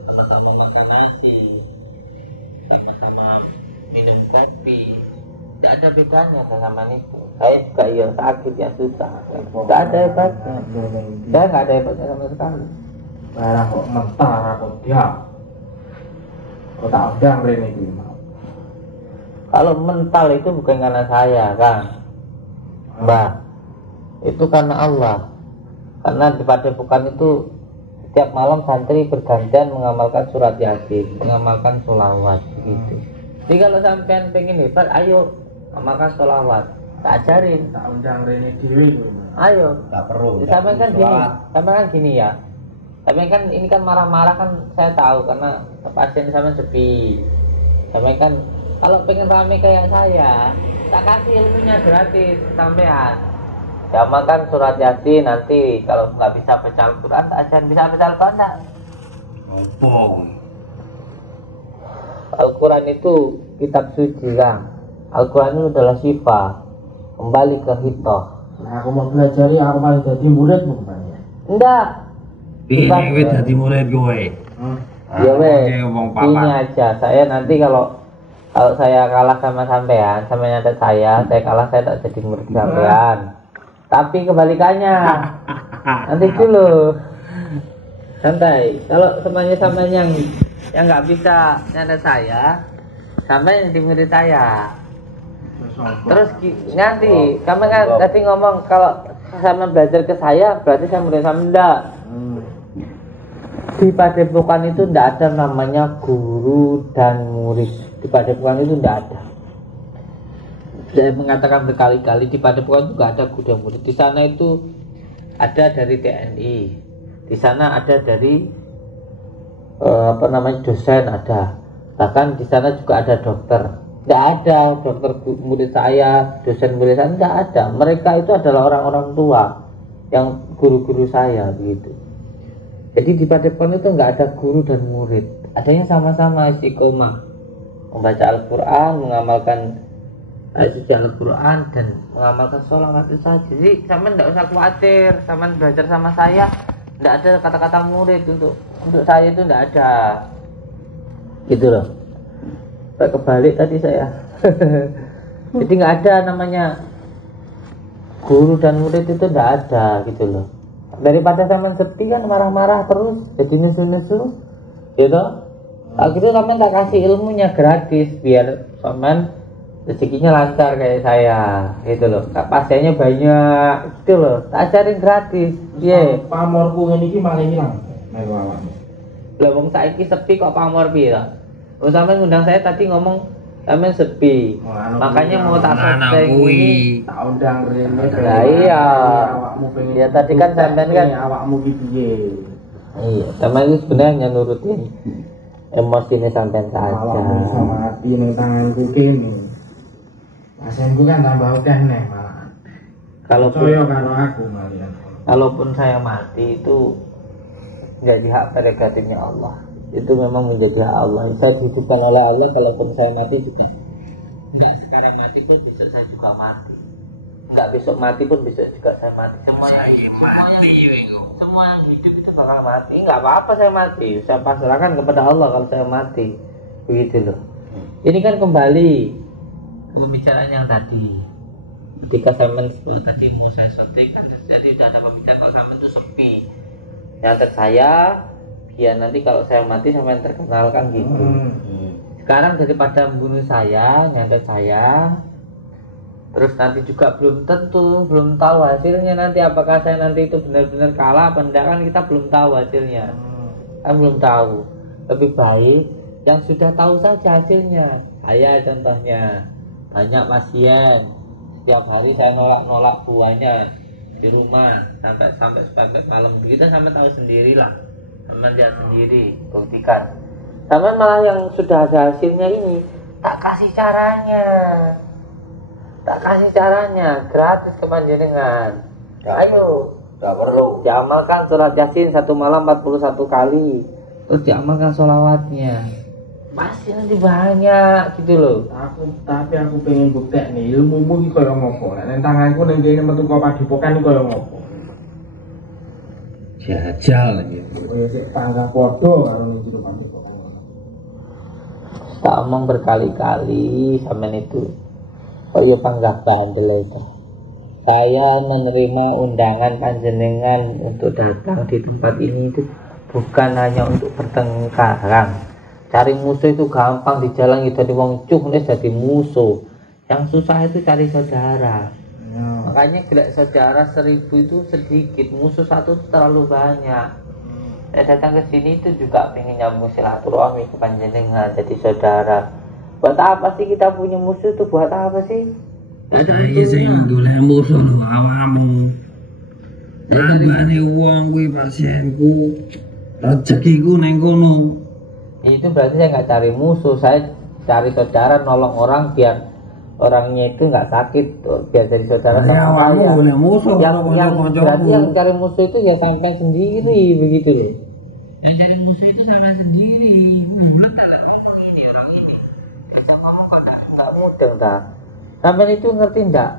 Sama-sama makan nasi, sama-sama minum kopi, tidak ada bedanya sama itu. Saya juga yang sakit yang susah, tidak ada hebatnya. Saya nggak ada hebatnya sama sekali. Barang kok mentar aku dia. Kok tak undang rene iki. Kalau mental itu bukan karena saya kan, Mbak. Itu karena Allah. Karena di padepokan itu setiap malam santri bergantian mengamalkan surat yasin, mengamalkan sholawat gitu. Jadi kalau sampean pengen hebat, ayo amalkan sholawat. Tak ajarin. Tak undang rene dhewe kowe. Ayo. Enggak perlu. Sampean kan gini ya. Sampean kan ini kan marah-marah kan saya tahu karena pasien sampean sepi. Sampean kan kalau pengen rame kayak saya, tak kasih ilmunya gratis sampean. Ya makan surat yasin nanti kalau nggak bisa baca Al-Quran, tak ajarin bisa baca Al-Quran tak? Opo? Al-Quran itu kitab suci kan. Al-Quran itu adalah sifat kembali ke hitoh. Nah, aku mau belajar ya, aku malah jadi murid bukan ya? Enggak. Piye kowe dadi murid kowe? Ya weh, ini aja. Saya nanti kalau saya kalah sama sampean, sama nyata saya kalah saya tak jadi murid sampean. Tapi kebalikannya. Nanti dulu. Santai. Kalau semuanya sampean yang nggak bisa nyata saya, sampai yang di murid saya. Terus nanti kamu kan tadi ngomong kalau sama belajar ke saya berarti saya murid sama enggak. Di padepokan itu tidak ada namanya guru dan murid. Di padepokan itu tidak ada. Saya mengatakan berkali-kali di padepokan itu nggak ada guru dan murid. Di sana itu ada dari TNI. Di sana ada dari dosen ada. Bahkan di sana juga ada dokter. Tidak ada dokter murid saya, dosen murid saya, tidak ada. Mereka itu adalah orang-orang tua yang guru-guru saya begitu. Jadi di Padepokan itu nggak ada guru dan murid, adanya sama-sama istiqomah, membaca Al-Quran, mengamalkan suci Al-Quran dan mengamalkan sholat itu saja. Jadi sama tidak usah khawatir, sama belajar sama saya, tidak ada kata-kata murid untuk saya itu tidak ada, gitu loh. Kebalik tadi saya. Jadi nggak ada namanya guru dan murid itu tidak ada gitu loh. Daripada sampean sepi kan marah-marah terus jadi nesu-nesu gitu. Gitu sampean tak kasih ilmunya gratis biar sampean rezekinya lancar kayak saya gitu loh. Pasiennya banyak gitu loh. Tak ajarin gratis. Piye? Pamorku ngene iki malah ilang melu awakmu. Lah wong saiki sepi kok pamor piye to? Oh, sampean ngundang saya tadi ngomong sampean sepi. Makanya mau tak sostek ini. Tak undang rene. Lah iya. Awakmu pengen. Ya tadi kan sampean kan awakmu ki piye? Iya, sampean itu sebenarnya nurutin emosinya sampean saja. Awakmu iso mati ning tanganku kene. Pasienku kan tambah akeh neh malah. Kalaupun saya mati itu jadi hak prerogatifnya Allah. Itu memang menjadi hak Allah. Saya dihidupkan oleh Allah. Kalaupun saya mati juga enggak sekarang mati pun besok saya juga mati. Enggak besok mati pun besok juga saya mati. Semua yang hidup itu bakal mati. Enggak apa-apa saya mati. Saya pasrahkan kepada Allah kalau saya mati. Begitu loh. Ini kan kembali pembicaraan yang tadi. Ketika sampean tadi mau saya syuting kan jadi udah ada pembicaraan kalau sampean itu sepi. Nyantet saya biar nanti kalau saya mati sampean terkenal kan gitu. Sekarang daripada membunuh saya, nyantet saya, terus nanti juga belum tentu, belum tahu hasilnya nanti apakah saya nanti itu benar-benar kalah apa enggak kan kita belum tahu hasilnya. Kan belum tahu. Lebih baik yang sudah tahu saja hasilnya. Saya contohnya banyak pasien, setiap hari saya nolak buahnya di rumah sampai malam begitu sampai tahu sendirilah. Sampai lihat sendiri, buktikan. Sampai malah yang sudah ada hasilnya ini tak kasih caranya, gratis ke panjenengan. Ayo, tidak perlu. Diamalkan surat Yasin 1 malam 41 kali. Terus diamalkan sholawatnya. Pasti nanti banyak gitu loh. Tapi aku pengen buktekne ilmumu iki kaya ngopo. Nek tanganku ning kene metu kok Padepokan iki kaya ngopo. Jajal gitu. Kowe sik panggah padha karo ning jero Padepokan. Tak omong berkali-kali sampean itu. Oh iya panggah bandel itu. Saya menerima undangan panjenengan untuk datang di tempat ini itu bukan hanya untuk bertengkarang. Cari musuh itu gampang di jalan itu dari wong cuh jadi musuh. Yang susah itu cari saudara. Makanya gelek saudara 1000 itu sedikit, musuh satu itu terlalu banyak. Saya datang ke sini itu juga pengen nyambung silaturahmi ke panjenengan jadi saudara. Buat apa sih kita punya musuh itu? Buat apa sih? Ada iya sing golek musuh lho awakmu. Tambane wong kuwi pasienku. Rezekiku ning kono. Itu berarti saya nggak cari musuh, saya cari saudara, nolong orang biar orangnya itu nggak sakit, biar jadi saudara sama saya. Yang berarti yang cari musuh itu ya sampai sendiri begitu ya. Yang cari musuh itu sampai sendiri. Ini orang ini bisa ngomong kok nggak mudeng tak? Sampai itu ngerti nggak?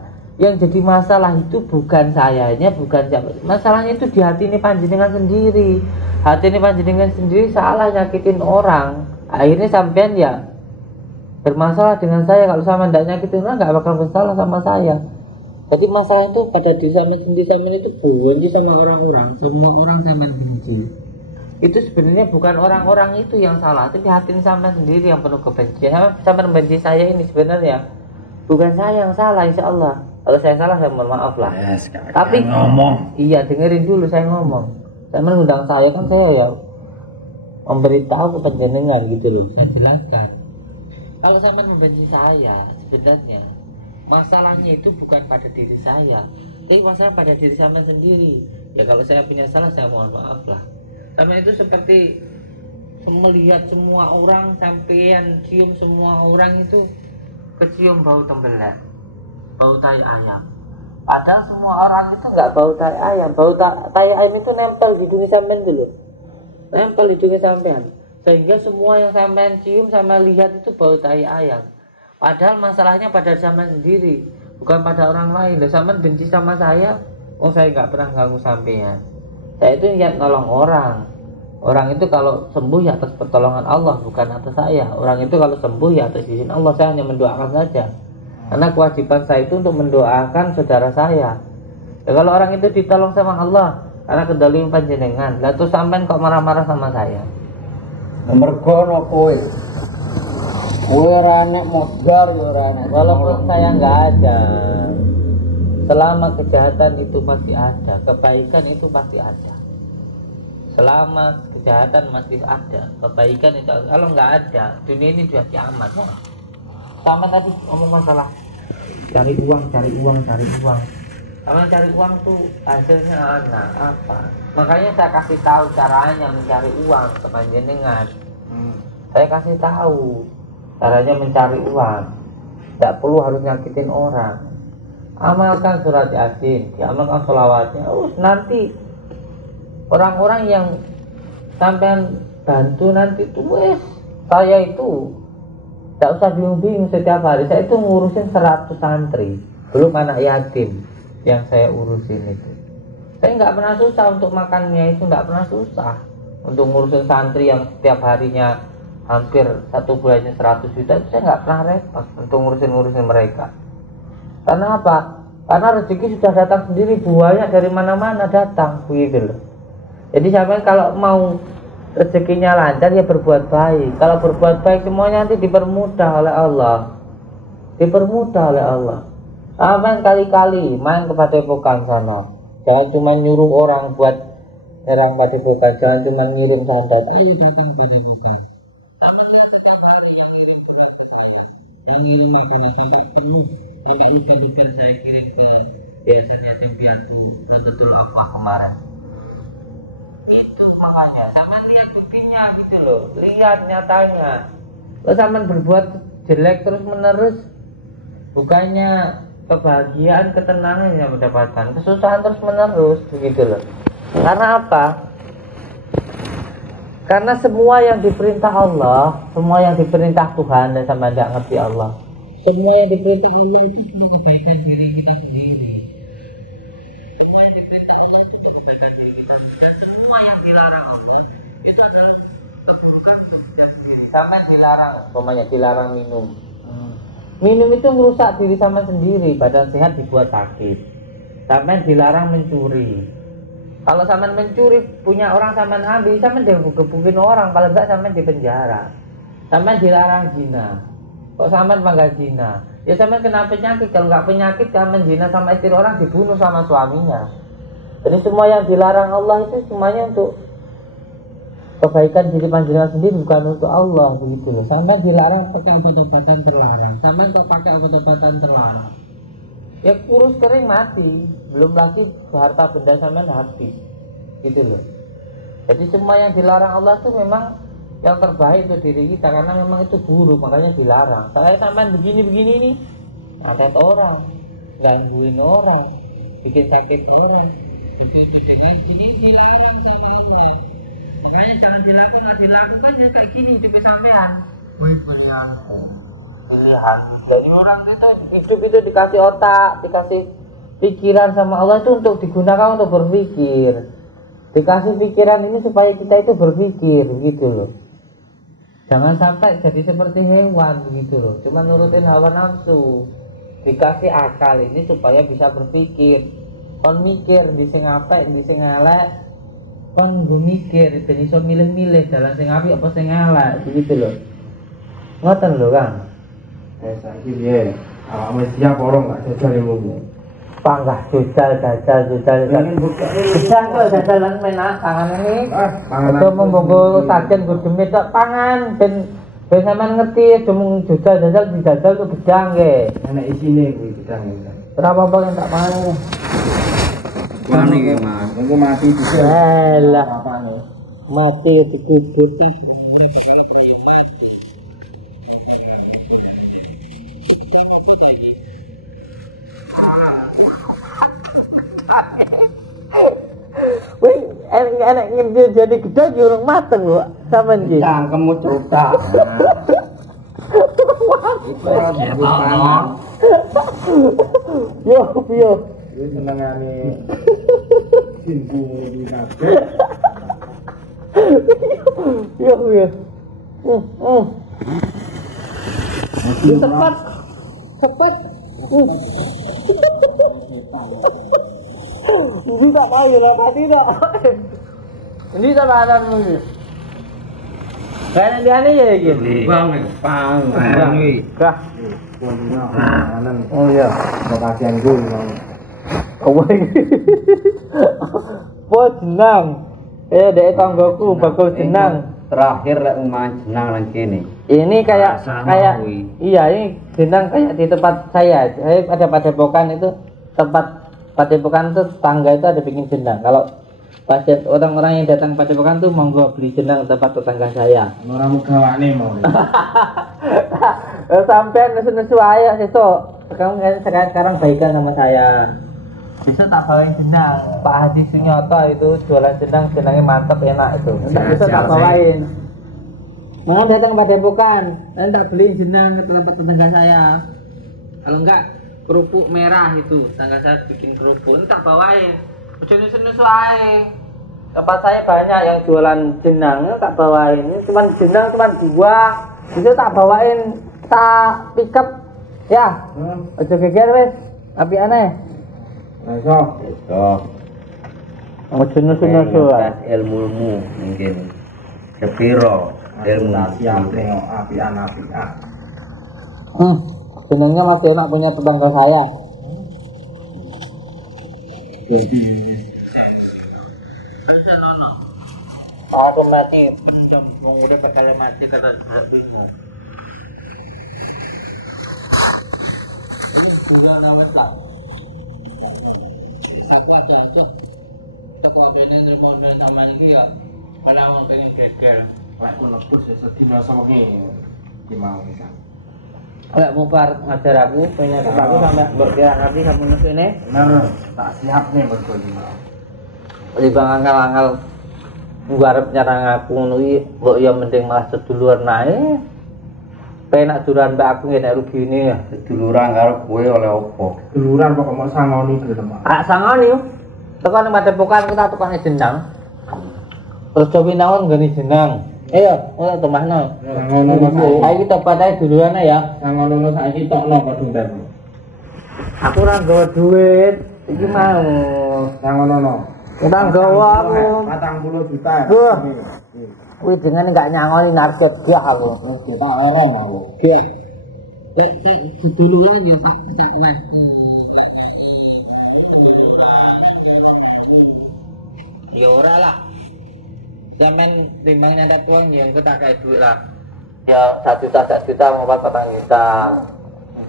Yang jadi masalah itu bukan sayanya, bukan siapa. Masalahnya itu di hati ini panjenengan sendiri. Hati ini panjenengan sendiri salah nyakitin orang. Akhirnya sampean ya bermasalah dengan saya. Kalau sama tidak nyakitin orang nggak bakal bersalah sama saya. Jadi masalah itu pada diri sama sendiri. Sampean itu benci sama orang-orang. Semua orang sampean benci. Itu sebenarnya bukan orang-orang itu yang salah, tapi hati sampean sendiri yang penuh kebencian. Sampean benci saya ini sebenarnya bukan saya yang salah, insya Allah. Kalau saya salah saya mohon maaf lah. Tapi ngomong. Iya dengerin dulu saya ngomong. Saya mengundang saya kan saya ya memberitahu ke panjenengan gitu loh. Saya jelaskan. Kalau sampean membenci saya sebenarnya masalahnya itu bukan pada diri saya, tapi masalah pada diri sampean sendiri. Ya kalau saya punya salah saya mohon maaf lah. Sampean itu seperti melihat semua orang, sampean cium semua orang itu kecium bau tembelak, bau tai ayam. Padahal semua orang itu nggak bau tai ayam. Bau tai ayam itu nempel di hidung sampean dulu. Nempel di hidung sampean. Sehingga semua yang sampean cium sama lihat itu bau tai ayam. Padahal masalahnya pada sampean sendiri, bukan pada orang lain. Lah sampean benci sama saya, oh saya nggak pernah ganggu sampean. Saya itu niat nolong orang. Orang itu kalau sembuh ya atas pertolongan Allah, bukan atas saya. Orang itu kalau sembuh ya atas izin Allah. Saya hanya mendoakan saja. Karena kewajiban saya itu untuk mendoakan saudara saya. Ya, kalau orang itu ditolong sama Allah karena kedaliman panjenengan, lah terus sampean kok marah-marah sama saya? Mergo ono kowe. Kowe ora nek modar ya ora nek. Walaupun saya nggak ada, selama kejahatan itu masih ada, kebaikan itu pasti ada. Selama kejahatan masih ada, kebaikan itu ada. Kalau nggak ada, dunia ini sudah kiamat. Ya. Sama tadi ngomong masalah cari uang. Sama cari uang tuh hasilnya anak apa? Makanya saya kasih tahu caranya mencari uang ke panjenengan. Saya kasih tahu caranya mencari uang. Tidak perlu harus nyakitin orang. Amalkan surat Yasin, diamalkan sholawatnya. Nanti orang-orang yang sampean bantu nanti tuh saya itu tidak usah bingung-bingung setiap hari. Saya itu ngurusin 100 santri, belum anak yatim yang saya urusin itu. Saya nggak pernah susah untuk makannya, itu nggak pernah susah untuk ngurusin santri yang setiap harinya hampir 1 bulannya 100 juta. Itu saya nggak pernah repot untuk ngurusin mereka. Karena apa? Karena rezeki sudah datang sendiri, buahnya dari mana-mana datang, begitu loh. Jadi sampai kalau mau rezekinya lancar ya berbuat baik. Kalau berbuat baik semuanya nanti dipermudah oleh Allah. Dipermudah oleh Allah. Sampai kali-kali main ke padepokan sana. Jangan cuma nyuruh orang buat nyerang padepokan, jangan cuma ngirim sampai. Kemarin itu makanya sama lihat buktinya gitu loh, lihat nyatanya. Lo sama berbuat jelek terus menerus, bukannya kebahagiaan, ketenangan yang mendapatkan, kesusahan terus menerus begitu loh. Karena apa? Karena semua yang diperintah Allah, semua yang diperintah Tuhan, dan sama tidak ngerti Allah. Semua yang diperintah Allah itu cuma kebaikan diri kita sendiri. Semua yang diperintah Allah itu cuma kebaikan diri kita sendiri. Dan semua yang dilarang Allah itu adalah keburukan untuk kita sendiri. Sampai dilarang, umpamanya dilarang minum. Minum itu merusak diri sama sendiri, badan sehat dibuat sakit. Sampai dilarang mencuri. Kalau sampean mencuri punya orang sampean ambil, sampean digebukin orang, paling enggak sampean di penjara. Sampean dilarang zina. Kok sampean bangga zina? Ya sampean kena penyakit, kalau enggak penyakit sampean zina sama istri orang dibunuh sama suaminya. Jadi semua yang dilarang Allah itu semuanya untuk kebaikan diri panjenengan sendiri, bukan untuk Allah begitu loh. Sampean dilarang pakai obat-obatan terlarang. Sampean kok pakai obat-obatan terlarang? Ya kurus kering mati, belum lagi harta benda sampean habis, gitu loh. Jadi semua yang dilarang Allah itu memang yang terbaik untuk diri kita, karena memang itu buruk, makanya dilarang. Saya sampean begini-begini nih, ngatet orang, gangguin orang, bikin sakit orang, dengan ini dilarang sama Allah. Makanya jangan dilakukan ya kayak gini di sampean. Wih, jadi orang kita hidup itu dikasih otak, dikasih pikiran sama Allah itu untuk digunakan untuk berpikir. Dikasih pikiran ini supaya kita itu berpikir, begitu loh. Jangan sampai jadi seperti hewan, begitu loh. Cuma nurutin hawa nafsu. Dikasih akal ini supaya bisa berpikir. Kon mikir di sing apik, di sing elek. Kon nggo mikir, jadi iso milih-milih dalan sing apik apa sing elek, begitu loh. Ngoten lho, Kang. Saiki piye? Awakmu siap orang gak jajal ilmumu? Panggah jajal. Pengen buka Jajal kok jajalan menak tangan ini. pangan. Itu membungku sajen gudeme tok pangan ben sampean ngerti demung jajal dijajal tuh gedang nggih. Enak isine kuwi gedang iki. Ora apa-apa yang tak pangan ini. Mana iki, Mas? Engko mati dhisik. Alah, Apane? mati dikit-dikit. enak jadi gede jurung mateng lho sampean iki. Cangkemmu cutak. Yo yo. Iki senengane sinku iki kabeh. Yo yo. Cepat. Cepat. Ini tak tahu ya, tadi tidak. Ini sama anakmu ini. Kayaknya dia nih ya gini. Bang, pang. Kah? Oh iya, kasihan gue memang. Oh ini. Po jenang. Dek tanggoku bakal jenang. Terakhir lek main jenang nang kene. Ini kayak iya ini jenang kayak di tempat saya. Saya ada padepokan itu tempat padepokan itu tangga itu ada bikin jenang. Kalau pasien orang-orang yang datang padepokan tuh monggo beli jenang tempat tetangga saya. Ora mugawane mau. Sampai nesu-nesu aja sesuk. Sekarang baikan sama saya. Bisa tak bawain jenang. Pak Haji Sunyoto itu jualan jenang, jenangnya mantap enak itu. Bisa tak bawain. Mau datang padepokan, nanti tak beliin jenang ke tempat tetangga saya. Kalau enggak kerupuk merah itu, tangga saya bikin kerupuk, ini tak bawain. Jenis-jenis aja. Tempat saya banyak yang jualan jenang, tak bawain. Ini cuma jenang cuma 2. Bisa tak bawain, tak pick up. Ya, ojo geger wes. Api aneh. Iso. Ojo nusu-nusu lah. Ilmumu mungkin. Sepiro ilmu Siap nengok api-apian. Jenengnya masih enak punya tetangga saya. Aku mati pendem, wong udah bakal mati kata bingung. Ini gua nama tak. Aku aja. Toko abene nerimo sama iki ya. Malah wong pengen geger. Lek lebus ya sedina sawengi. Ki mau bisa. Lek mau ngajar aku, punya aku sampai mbok kira ngerti sampun ini. Bener, tak siap nih betul iki mau. Li bang angel-angel nggarep nyarang aku ngono iki, mbok ya mending malah seduluran ae. Penak duran mbak aku nek rugine ya. seduluran karo kowe oleh opo? Duluran kok mau sangoni gelem. Ah sangoni yo. Teko nang padepokan kita tukane jenang. Terus cobi naon gani jenang. Ayo, ora temahno. Ngono saiki. Ayo kita padahal duluan ya. Ngono saiki tokno kok dompet. Aku ora nggawa duit. Iki mau. Ngono. Kita nggawa aku. 40 juta. Duh. Kuwi dengan enggak nyangoni narkot gak aku. Kita orang aku. Iya. Duluan ya tak nah. Ya ora lah. Zaman timbang nyandat uang yang kita kayak duit lah. Ya 1 juta mau 4 juta.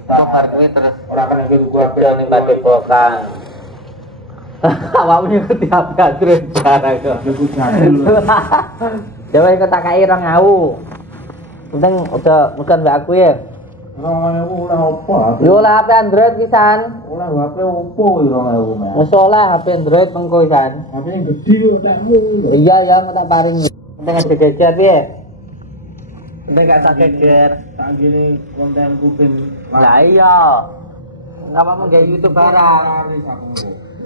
Tukar duit terus Ora kena iki gua kerja ning padepokan. Awakmu nyuruh tiap kadre cara kok. Aku jadul. Dewe kok tak kai 2.000. Penting udah bukan mbak aku ya. Ora oleh opo? Yo lah HP Android pisan. Oleh HP opo 2000 men. Wis oleh HP Android mengko pisan. HP gede yo tekmu. Iya ya mau tak paring. Penting aja geger piye? Penting gak tak geger. Tak gini kontenku ben Lah iya. Enggak mau nggak YouTube barang. laris aku.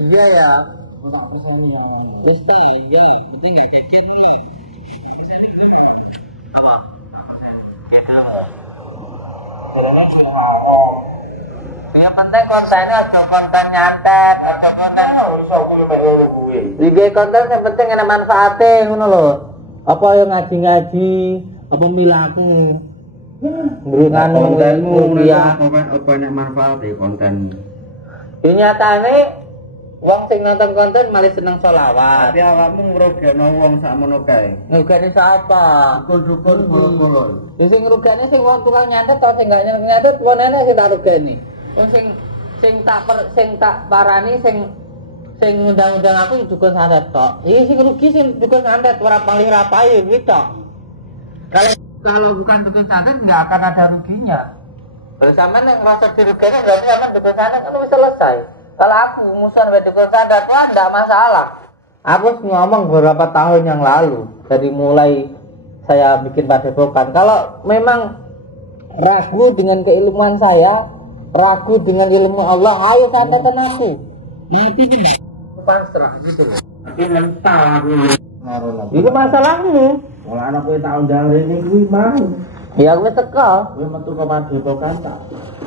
Iya ya. Tak personi ya. Wis ta, iya. Penting gak geger ya. Apa? Yang penting kontennya aja konten nyantet, aja konten Iso kuwi mek ngono kuwi. Liga konten yang penting ada manfaatnya ngono lho. Apa yang ngaji-ngaji, apa milaku. Berikan kontenmu ya. apa nek manfaat e kontenmu. Ini nyatane wong sing nonton konten malah seneng selawat. Tapi awakmu ngrugekno wong sakmono kae. Ngrugani siapa? Dukun-dukun bolo-bolo. Ya sing ngrugani sing wong tukang nyantet atau sing gak nyantet, wong enek sing tak rugani. Wong sing tak parani sing undang-undang aku dukun santet tok. Iki sing rugi sing dukun santet ora paling rapae kuwi tok. Kalau bukan dukun santet enggak akan ada ruginya. Kalau sampean yang merasa dirugikan berarti sampean dukun santet kan bisa selesai. Kalau aku musuhan sama dukun santet wah enggak masalah. Aku ngomong beberapa tahun yang lalu, dari mulai saya bikin padepokan. Kalau memang ragu dengan keilmuan saya, ragu dengan ilmu Allah, ayo santetan aku. Nanti tidak pasrah gitu loh. Tapi mentah aku. Itu masalahmu. Kalau anak kowe tak undang rene kuwi mau. Ya aku teko. Kowe metu ke padepokan tak.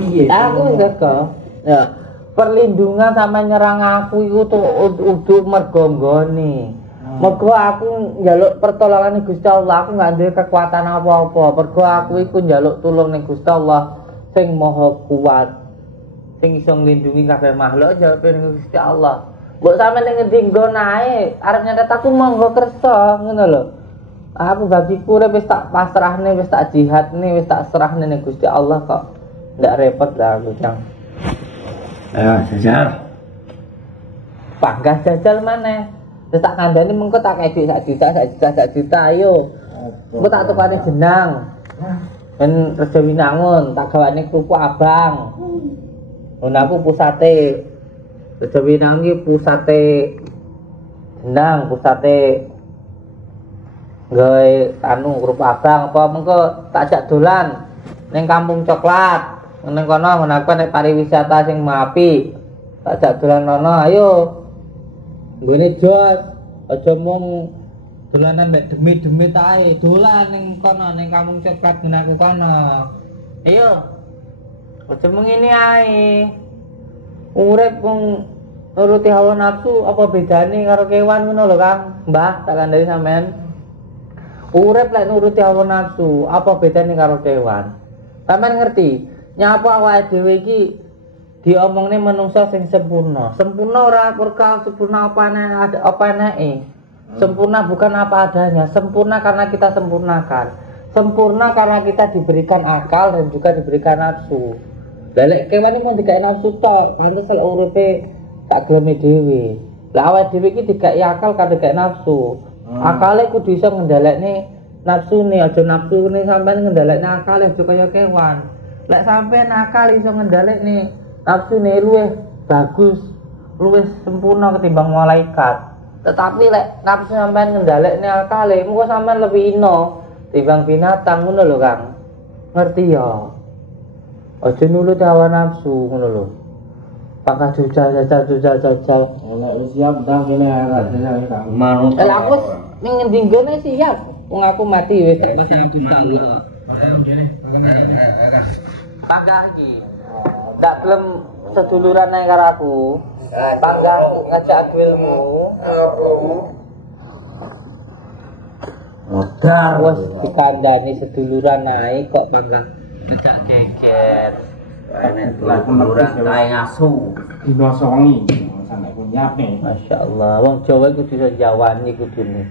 Piye? Aku teko. Ya, perlindungan sama nyerang aku itu tuh udah mergo nggone. Mergo aku njaluk pertolongan Gusti Allah, aku enggak duwe kekuatan apa-apa. Mergo aku iku njaluk tulung ning Gusti Allah sing Maha Kuat. Sing iso nglindungi kabeh makhluk njaluk ning Gusti Allah. Mbok sampe ning ngendi nggon ae, arep nyantet aku monggo kersa, ngono lho. Aku bagiku wis tak pasrahne, wis tak jihadne, wis tak serahne ning Gusti Allah kok. Ndak repot lah aku, Cang. Jajal. Panggah jajal maneh. Wis tak kandhani mengko tak kei sak juta ayo. Engko tak tukane jenang. Ben Rejo Winangun tak gawane kuku abang. Ngono aku pusate. Rejo Winangun iki pusate jenang, pusate gawe anu kuku abang apa mengko tak ajak dolan ning Kampung Coklat. Neng kono ngono aku nek pariwisata sing apik. Tak ajak dolan kono ayo. Nggone jos, aja mung dolanan mek demit-demit ae, dolan ning kono ning Kampung Coklat ngene kono. Ayo. Aja mung ngene ae. Urip mung nuruti hawa nafsu apa bedane karo kewan ngono lho, Kang? Mbah, tak kandhani sampean. Urip lek nuruti hawa nafsu, apa bedane karo kewan? Sampeyan ngerti? Nyapa awake dhewe iki diomongne menungso sing sempurna. Sempurna ora perkara sempurna apa enake. Sempurna bukan apa adanya, sempurna karena kita sempurnakan. Sempurna karena kita diberikan akal dan juga diberikan nafsu. Lah lek kewan iki mung digawe nafsu tok, pantes lek uripe tak geleme dhewe. Lah awake dhewe iki digawe akal karo digawe nafsu. Akale kudu iso ngendhalekne nafsune, aja nafsune sampean ngendhalekne akale aja kaya kewan. Lek sampean akal iso ngendhalekne nafsune luwih bagus, luwih sempurna ketimbang malaikat. Tetapi lek nafsu sampean ngendhalekne akale, mengko sampean lebih ino timbang binatang ngono lho, Kang. Ngerti ya? Aja nurut hawa nafsu ngono lho. Pakah jajal. Nek siap ndang kene arek Kang. Manut. Lah aku ning ngendi nggone siap. Wong aku mati wis tak pasang Allah. Panggah iki. Ndak gelem seduluran nang karo aku. Panggah ngajak ilmu. Modal. Wes dikandani seduluran naik kok panggah ngajak geger. Nek seduluran kae ngasu. Dino songi. Sampe ku nyiapne. Masyaallah, wong Jawa iku bisa jawani kudune.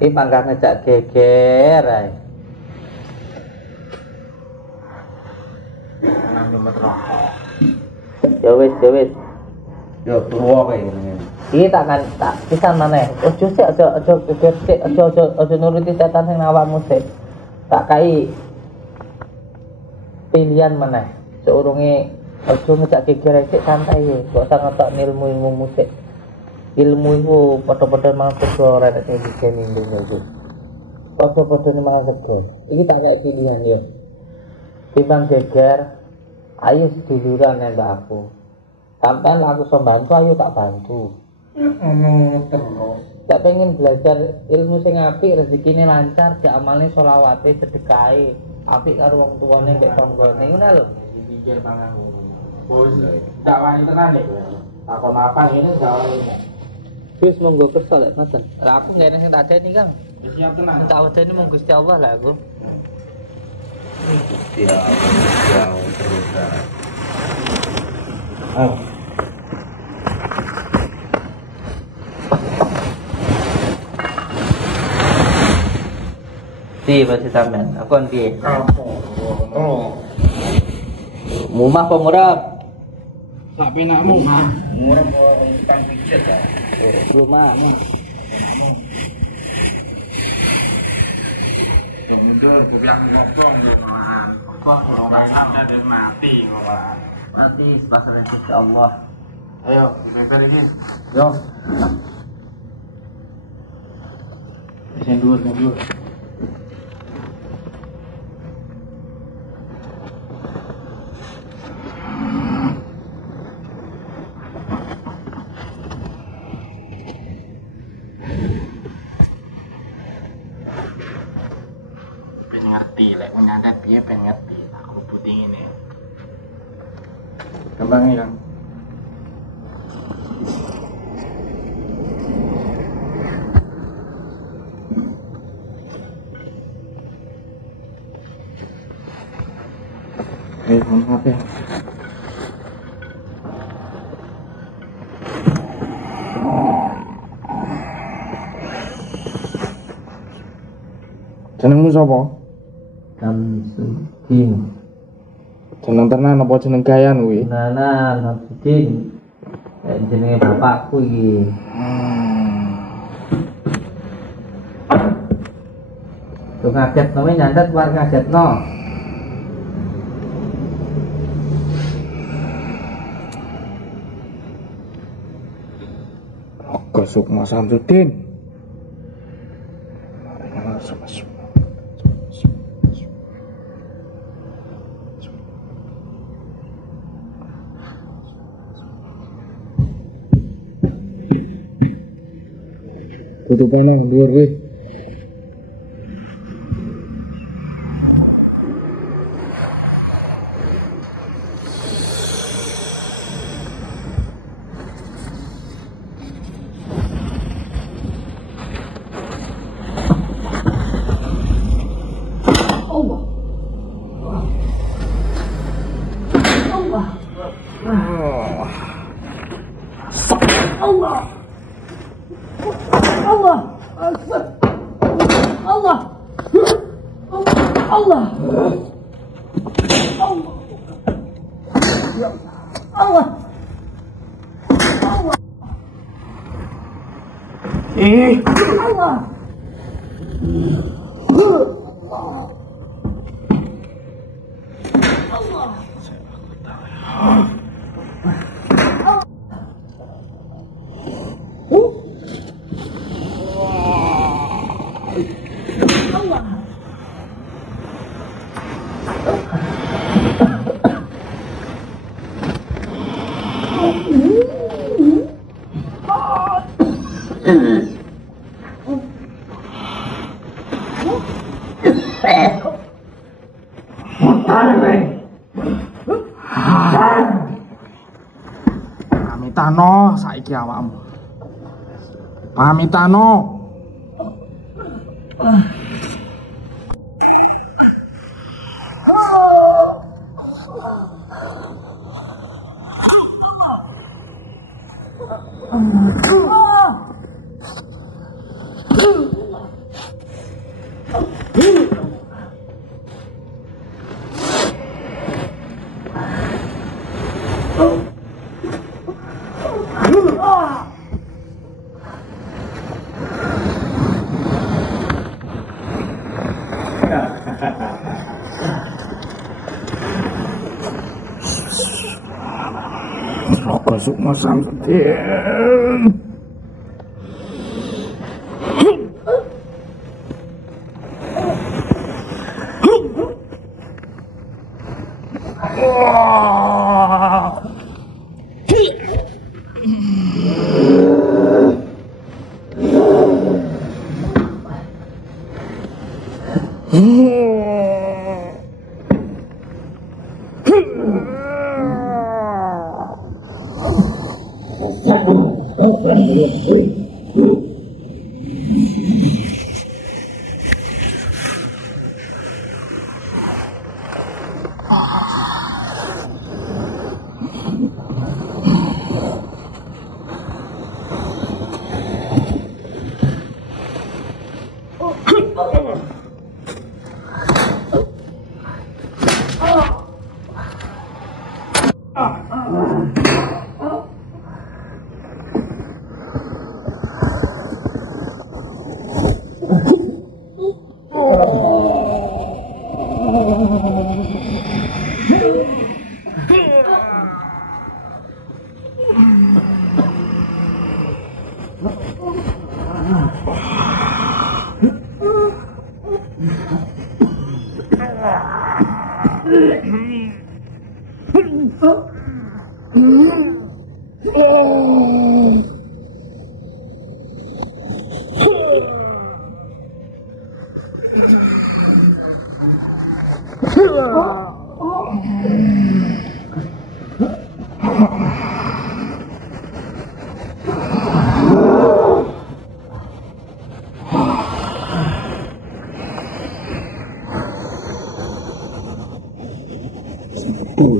Iki panggah ngajak geger ae. Nang nomor rokok. Ya wis. Yo turu wae ngene. Iki tak pisan maneh. Ojo sik aja nuruti setan sing awakmu sik. Tak kai pilihan maneh. Seurunge aja ngejak geger sik santai ya. Kok usah ngetok ilmu musik. Ilmu iku padha-padha mang sego ora nek sing nindung iku. Padha-padha mang sego. Iki tak kai pilihan ya. Timbang geger, ayo seduluran nek aku. Sampai aku iso bantu, ayo tak bantu. terus. Tak pengen belajar ilmu sing apik, rezekine lancar, diamalne selawate, sedekahe, apik karo wong tuane mek tanggane ngono lho. Dipikir pangan. Bos, ndak wani tenan nek. Takon apa ngene ndak wani. Wis monggo kersa lek ngoten. Lah aku ngene sing tak deni, Kang. Wis siap tenan. Tak wedeni mung Gusti Allah lah aku. Ya, terus. Di masih sampean. Aku kan piye? Oh. Mumah apa murah? Sak penakmu. Murah kang pijet ya. Rumah. Mundur, kopiah ngobong ngono. Kok ora sampe wis mati kok. Mati pasrah Gusti Allah. Ayo, dipepet iki. Yo. Sing dhuwur, sing dhuwur. Ngerti lek nyantet piye ben ngerti aku putih ini kembangnya Kang mohon maaf ya jenengmu sapa? Samsudin. Jeneng tenan apa jeneng gayan kuwi? Nana Samsudin. Jenenge bapakku iki. Tuh ngagetno nyantet war ngagetno. Oke, Sukma Samsudin. Tutupan nang dhuwur kuwi. Pamitano saiki awakmu. Pamitano. Raka Sukma Samsudin.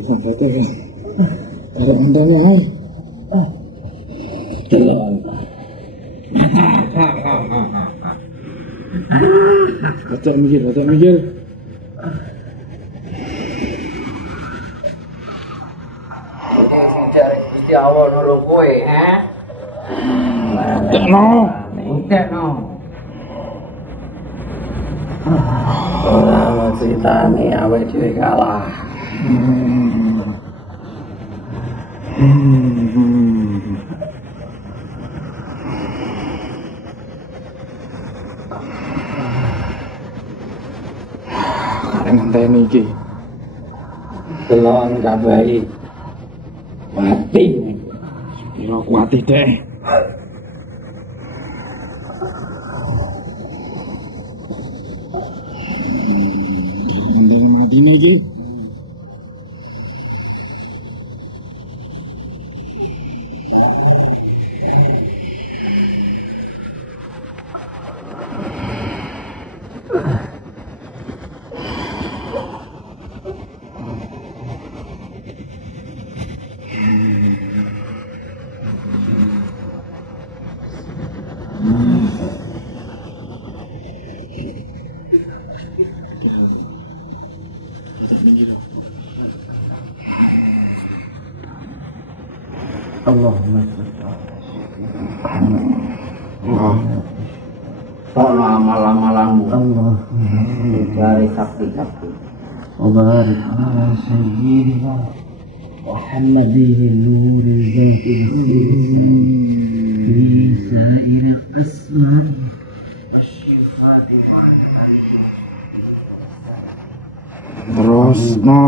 Santet kan. Ada mandangnya ay. Jalan. Kacau mikir. Cari Gusti Allah nolong kowe, ha? Tekno. Ceritane awake dhewe kalah. Kareng ngenteni iki. Delon kabahi mati. Yo kuati deh. Ngenteni matine iki. Allahumma Tolong amal-amalanmu. Allahumma dari sakti-sakti. Wabarik ala sayyidina Muhammadin nuri zaitil fi sa'ir asma'i Terus no.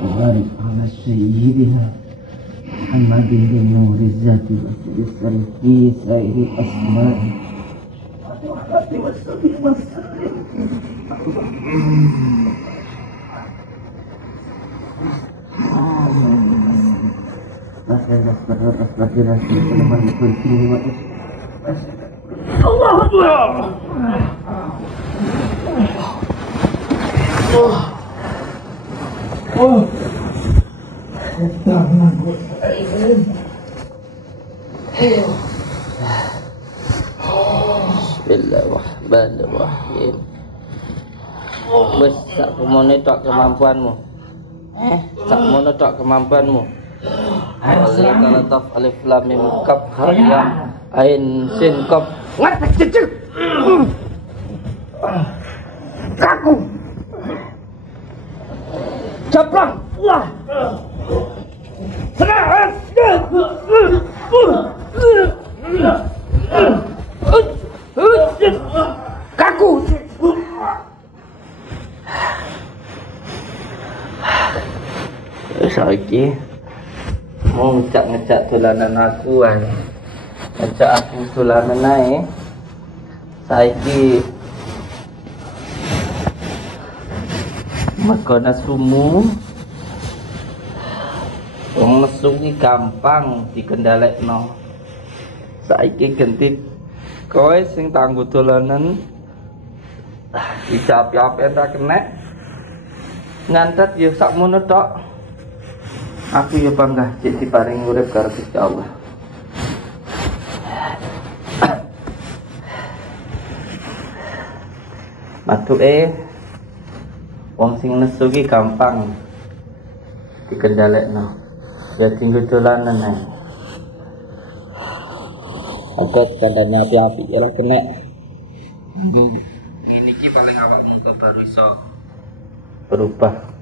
Wabarik ala sayyidina Muhammadin nuri zaitil fi sa'ir asma'i Allah Bismillahirrahmanirrahim. Wes sak mono tok kemampuanmu. Sak mono tok kemampuanmu. Alif alif lam mim kaf ha ya ain sin kaf. Ngatek cecek. Kaku. Caplang. Wah. Senang. Kaku. Saiki mau ngejak dolanan aku ae. Ngejak aku dolanan ae. Saiki mergo nesumu wong nesu iki gampang dikendhalekno. Saiki genti kowe sing tanggo dolanan dicapi-api ta kenek nyantet ya sakmono tok. Aku ya bangga cek diparing urip karo Gusti Allah. Matuke wong sing nesu ki gampang dikendhalekno. Ya tinggal dolanan ae. Aku kandhane api-api ya lah kenek. Ngene iki paling awakmu kok baru iso berubah.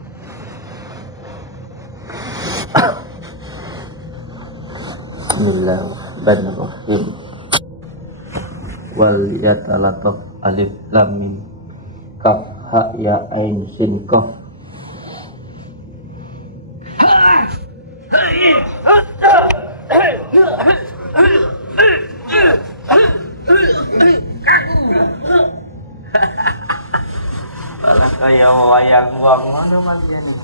Bismillahirrahmanirrahim. wal yatalataf alif lam mim kaf ha ya ain sin qaf. Malah kaya wayang wong ngono Mas ini.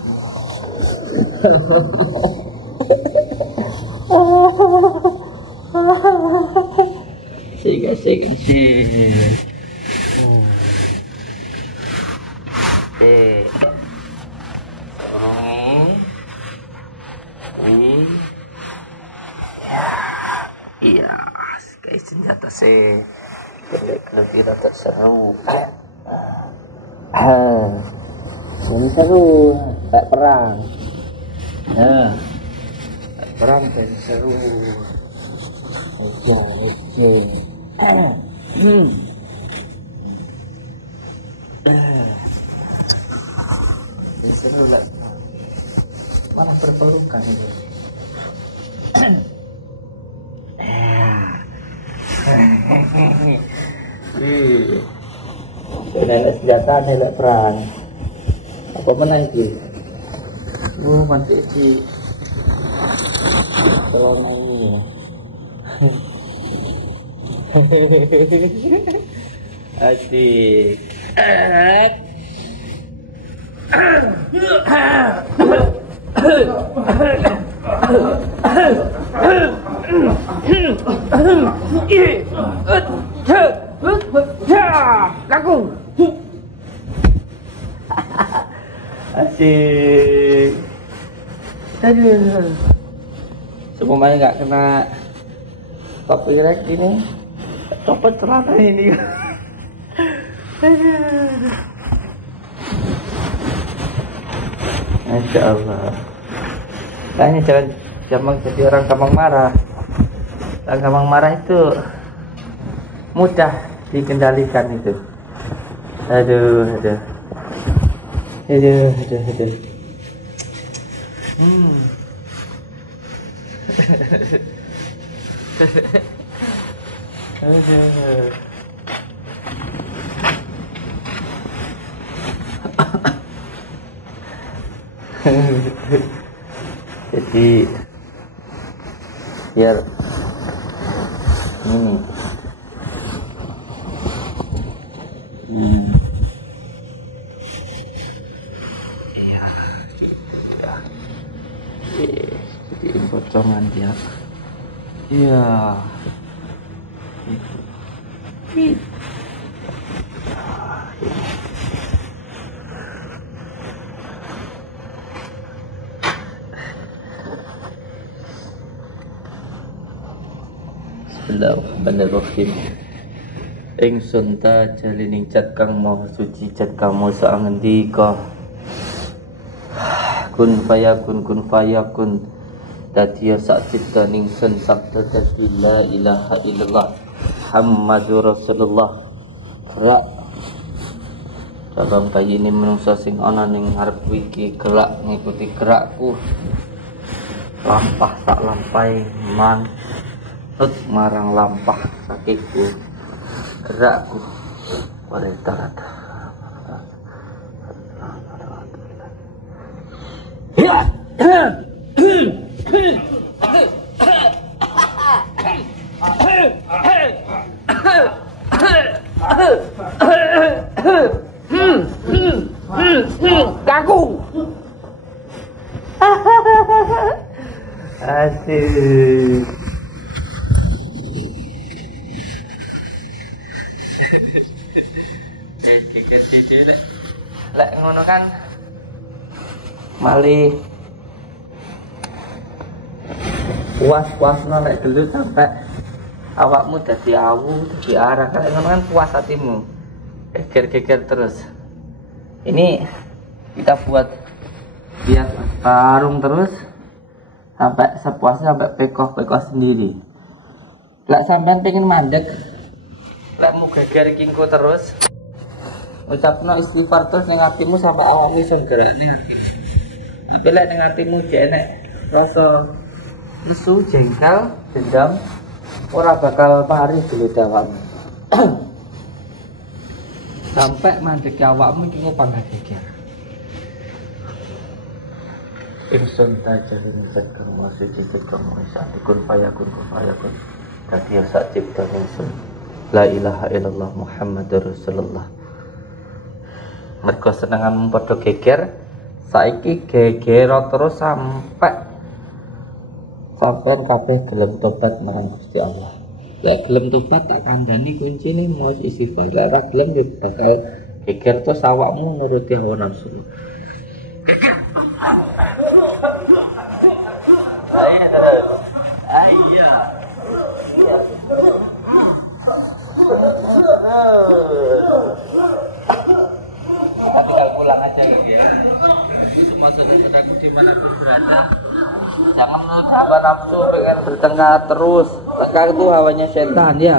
Asik. Iya, kayak senjata sih. Lebih rata seru. Ini seru, kayak perang. Ya, kayak perang kayak seru. Aja. Ini seru lah. Malah berpelukan itu. Nenek senjata, nenek perang. Apa menang sih? Masih di celana ini. Asik. Laku. Asik. Aduh. Semuanya nggak kena copyright ini. Copot celana ini. Masya Allah. Kayaknya jangan gampang jadi orang gampang marah. Orang gampang marah itu mudah dikendalikan itu. Aduh. Jadi biar ini iya jadi potongan dia iya Bismillahirrahmanirrahim. Ingsun ta jalining cat kang maha suci cat kang maha saangendika. Kun fayakun dadi sak cipta ningsun sabda dadi la ilaha illallah Muhammadur Rasulullah. Gerak dalam bayi ini menungsa sing ana ning ngarep iki gerak ngikuti gerakku. Lampah tak lampai man marang lampah sakiku gerakku pada tarat kaku asik. Lek ngono kan mali puas-puasno lek gelut sampai awakmu dadi awu, dadi arah. Lek ngono kan puas hatimu. Geger-geger terus. Ini kita buat biar tarung terus sampai sepuasnya, sampai pekoh-pekoh sendiri. Lek sampean pengen mandek, lek mu geger kingko terus ucapno istighfar terus ning atimu sampai awakmu iso gerakne atimu. Tapi lek ning atimu jek rasa nesu, jengkel, dendam, ora bakal mari gelut awakmu. Sampai mandek awakmu iki ngopang geger. Ingsun tajalin sakang masih cicit kamu saat kun fayakun dadi sak cipta ingsun. La ilaha illallah Muhammadur Rasulullah. Mergo senengan padha geger, saiki geger terus sampai kabeh gelem tobat marang Gusti Allah. Lek gelem tobat tak kandhani kuncine mau istighfar. Lek ora gelem ya bakal geger terus awakmu nuruti hawa nafsu. Ayo terus. Ayo. Tinggal pulang aja ya. Semua saudara-saudaraku dimanapun berada, jangan menurut hawa nafsu pengen bertengkar terus. Tengkar itu hawanya setan ya.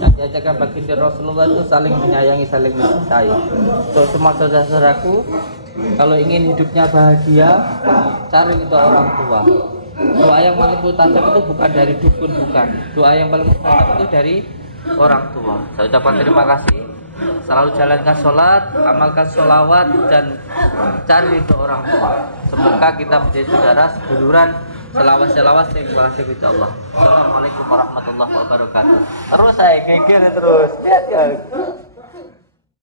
Yang diajarkan baginda Rasulullah itu saling menyayangi, saling mencintai. Untuk semua saudara-saudaraku, kalau ingin hidupnya bahagia, cari itu orang tua. Doa yang paling mutasab itu bukan dari dukun, bukan. Doa yang paling mutasab itu dari orang tua. Saya ucapkan terima kasih. Selalu jalankan sholat, amalkan sholawat, dan cari itu orang tua. Semoga kita menjadi saudara seduluran, selawat-selawat yang berhasil kepada Allah. Assalamualaikum warahmatullahi wabarakatuh. Terus saya geger terus. Lihat ya.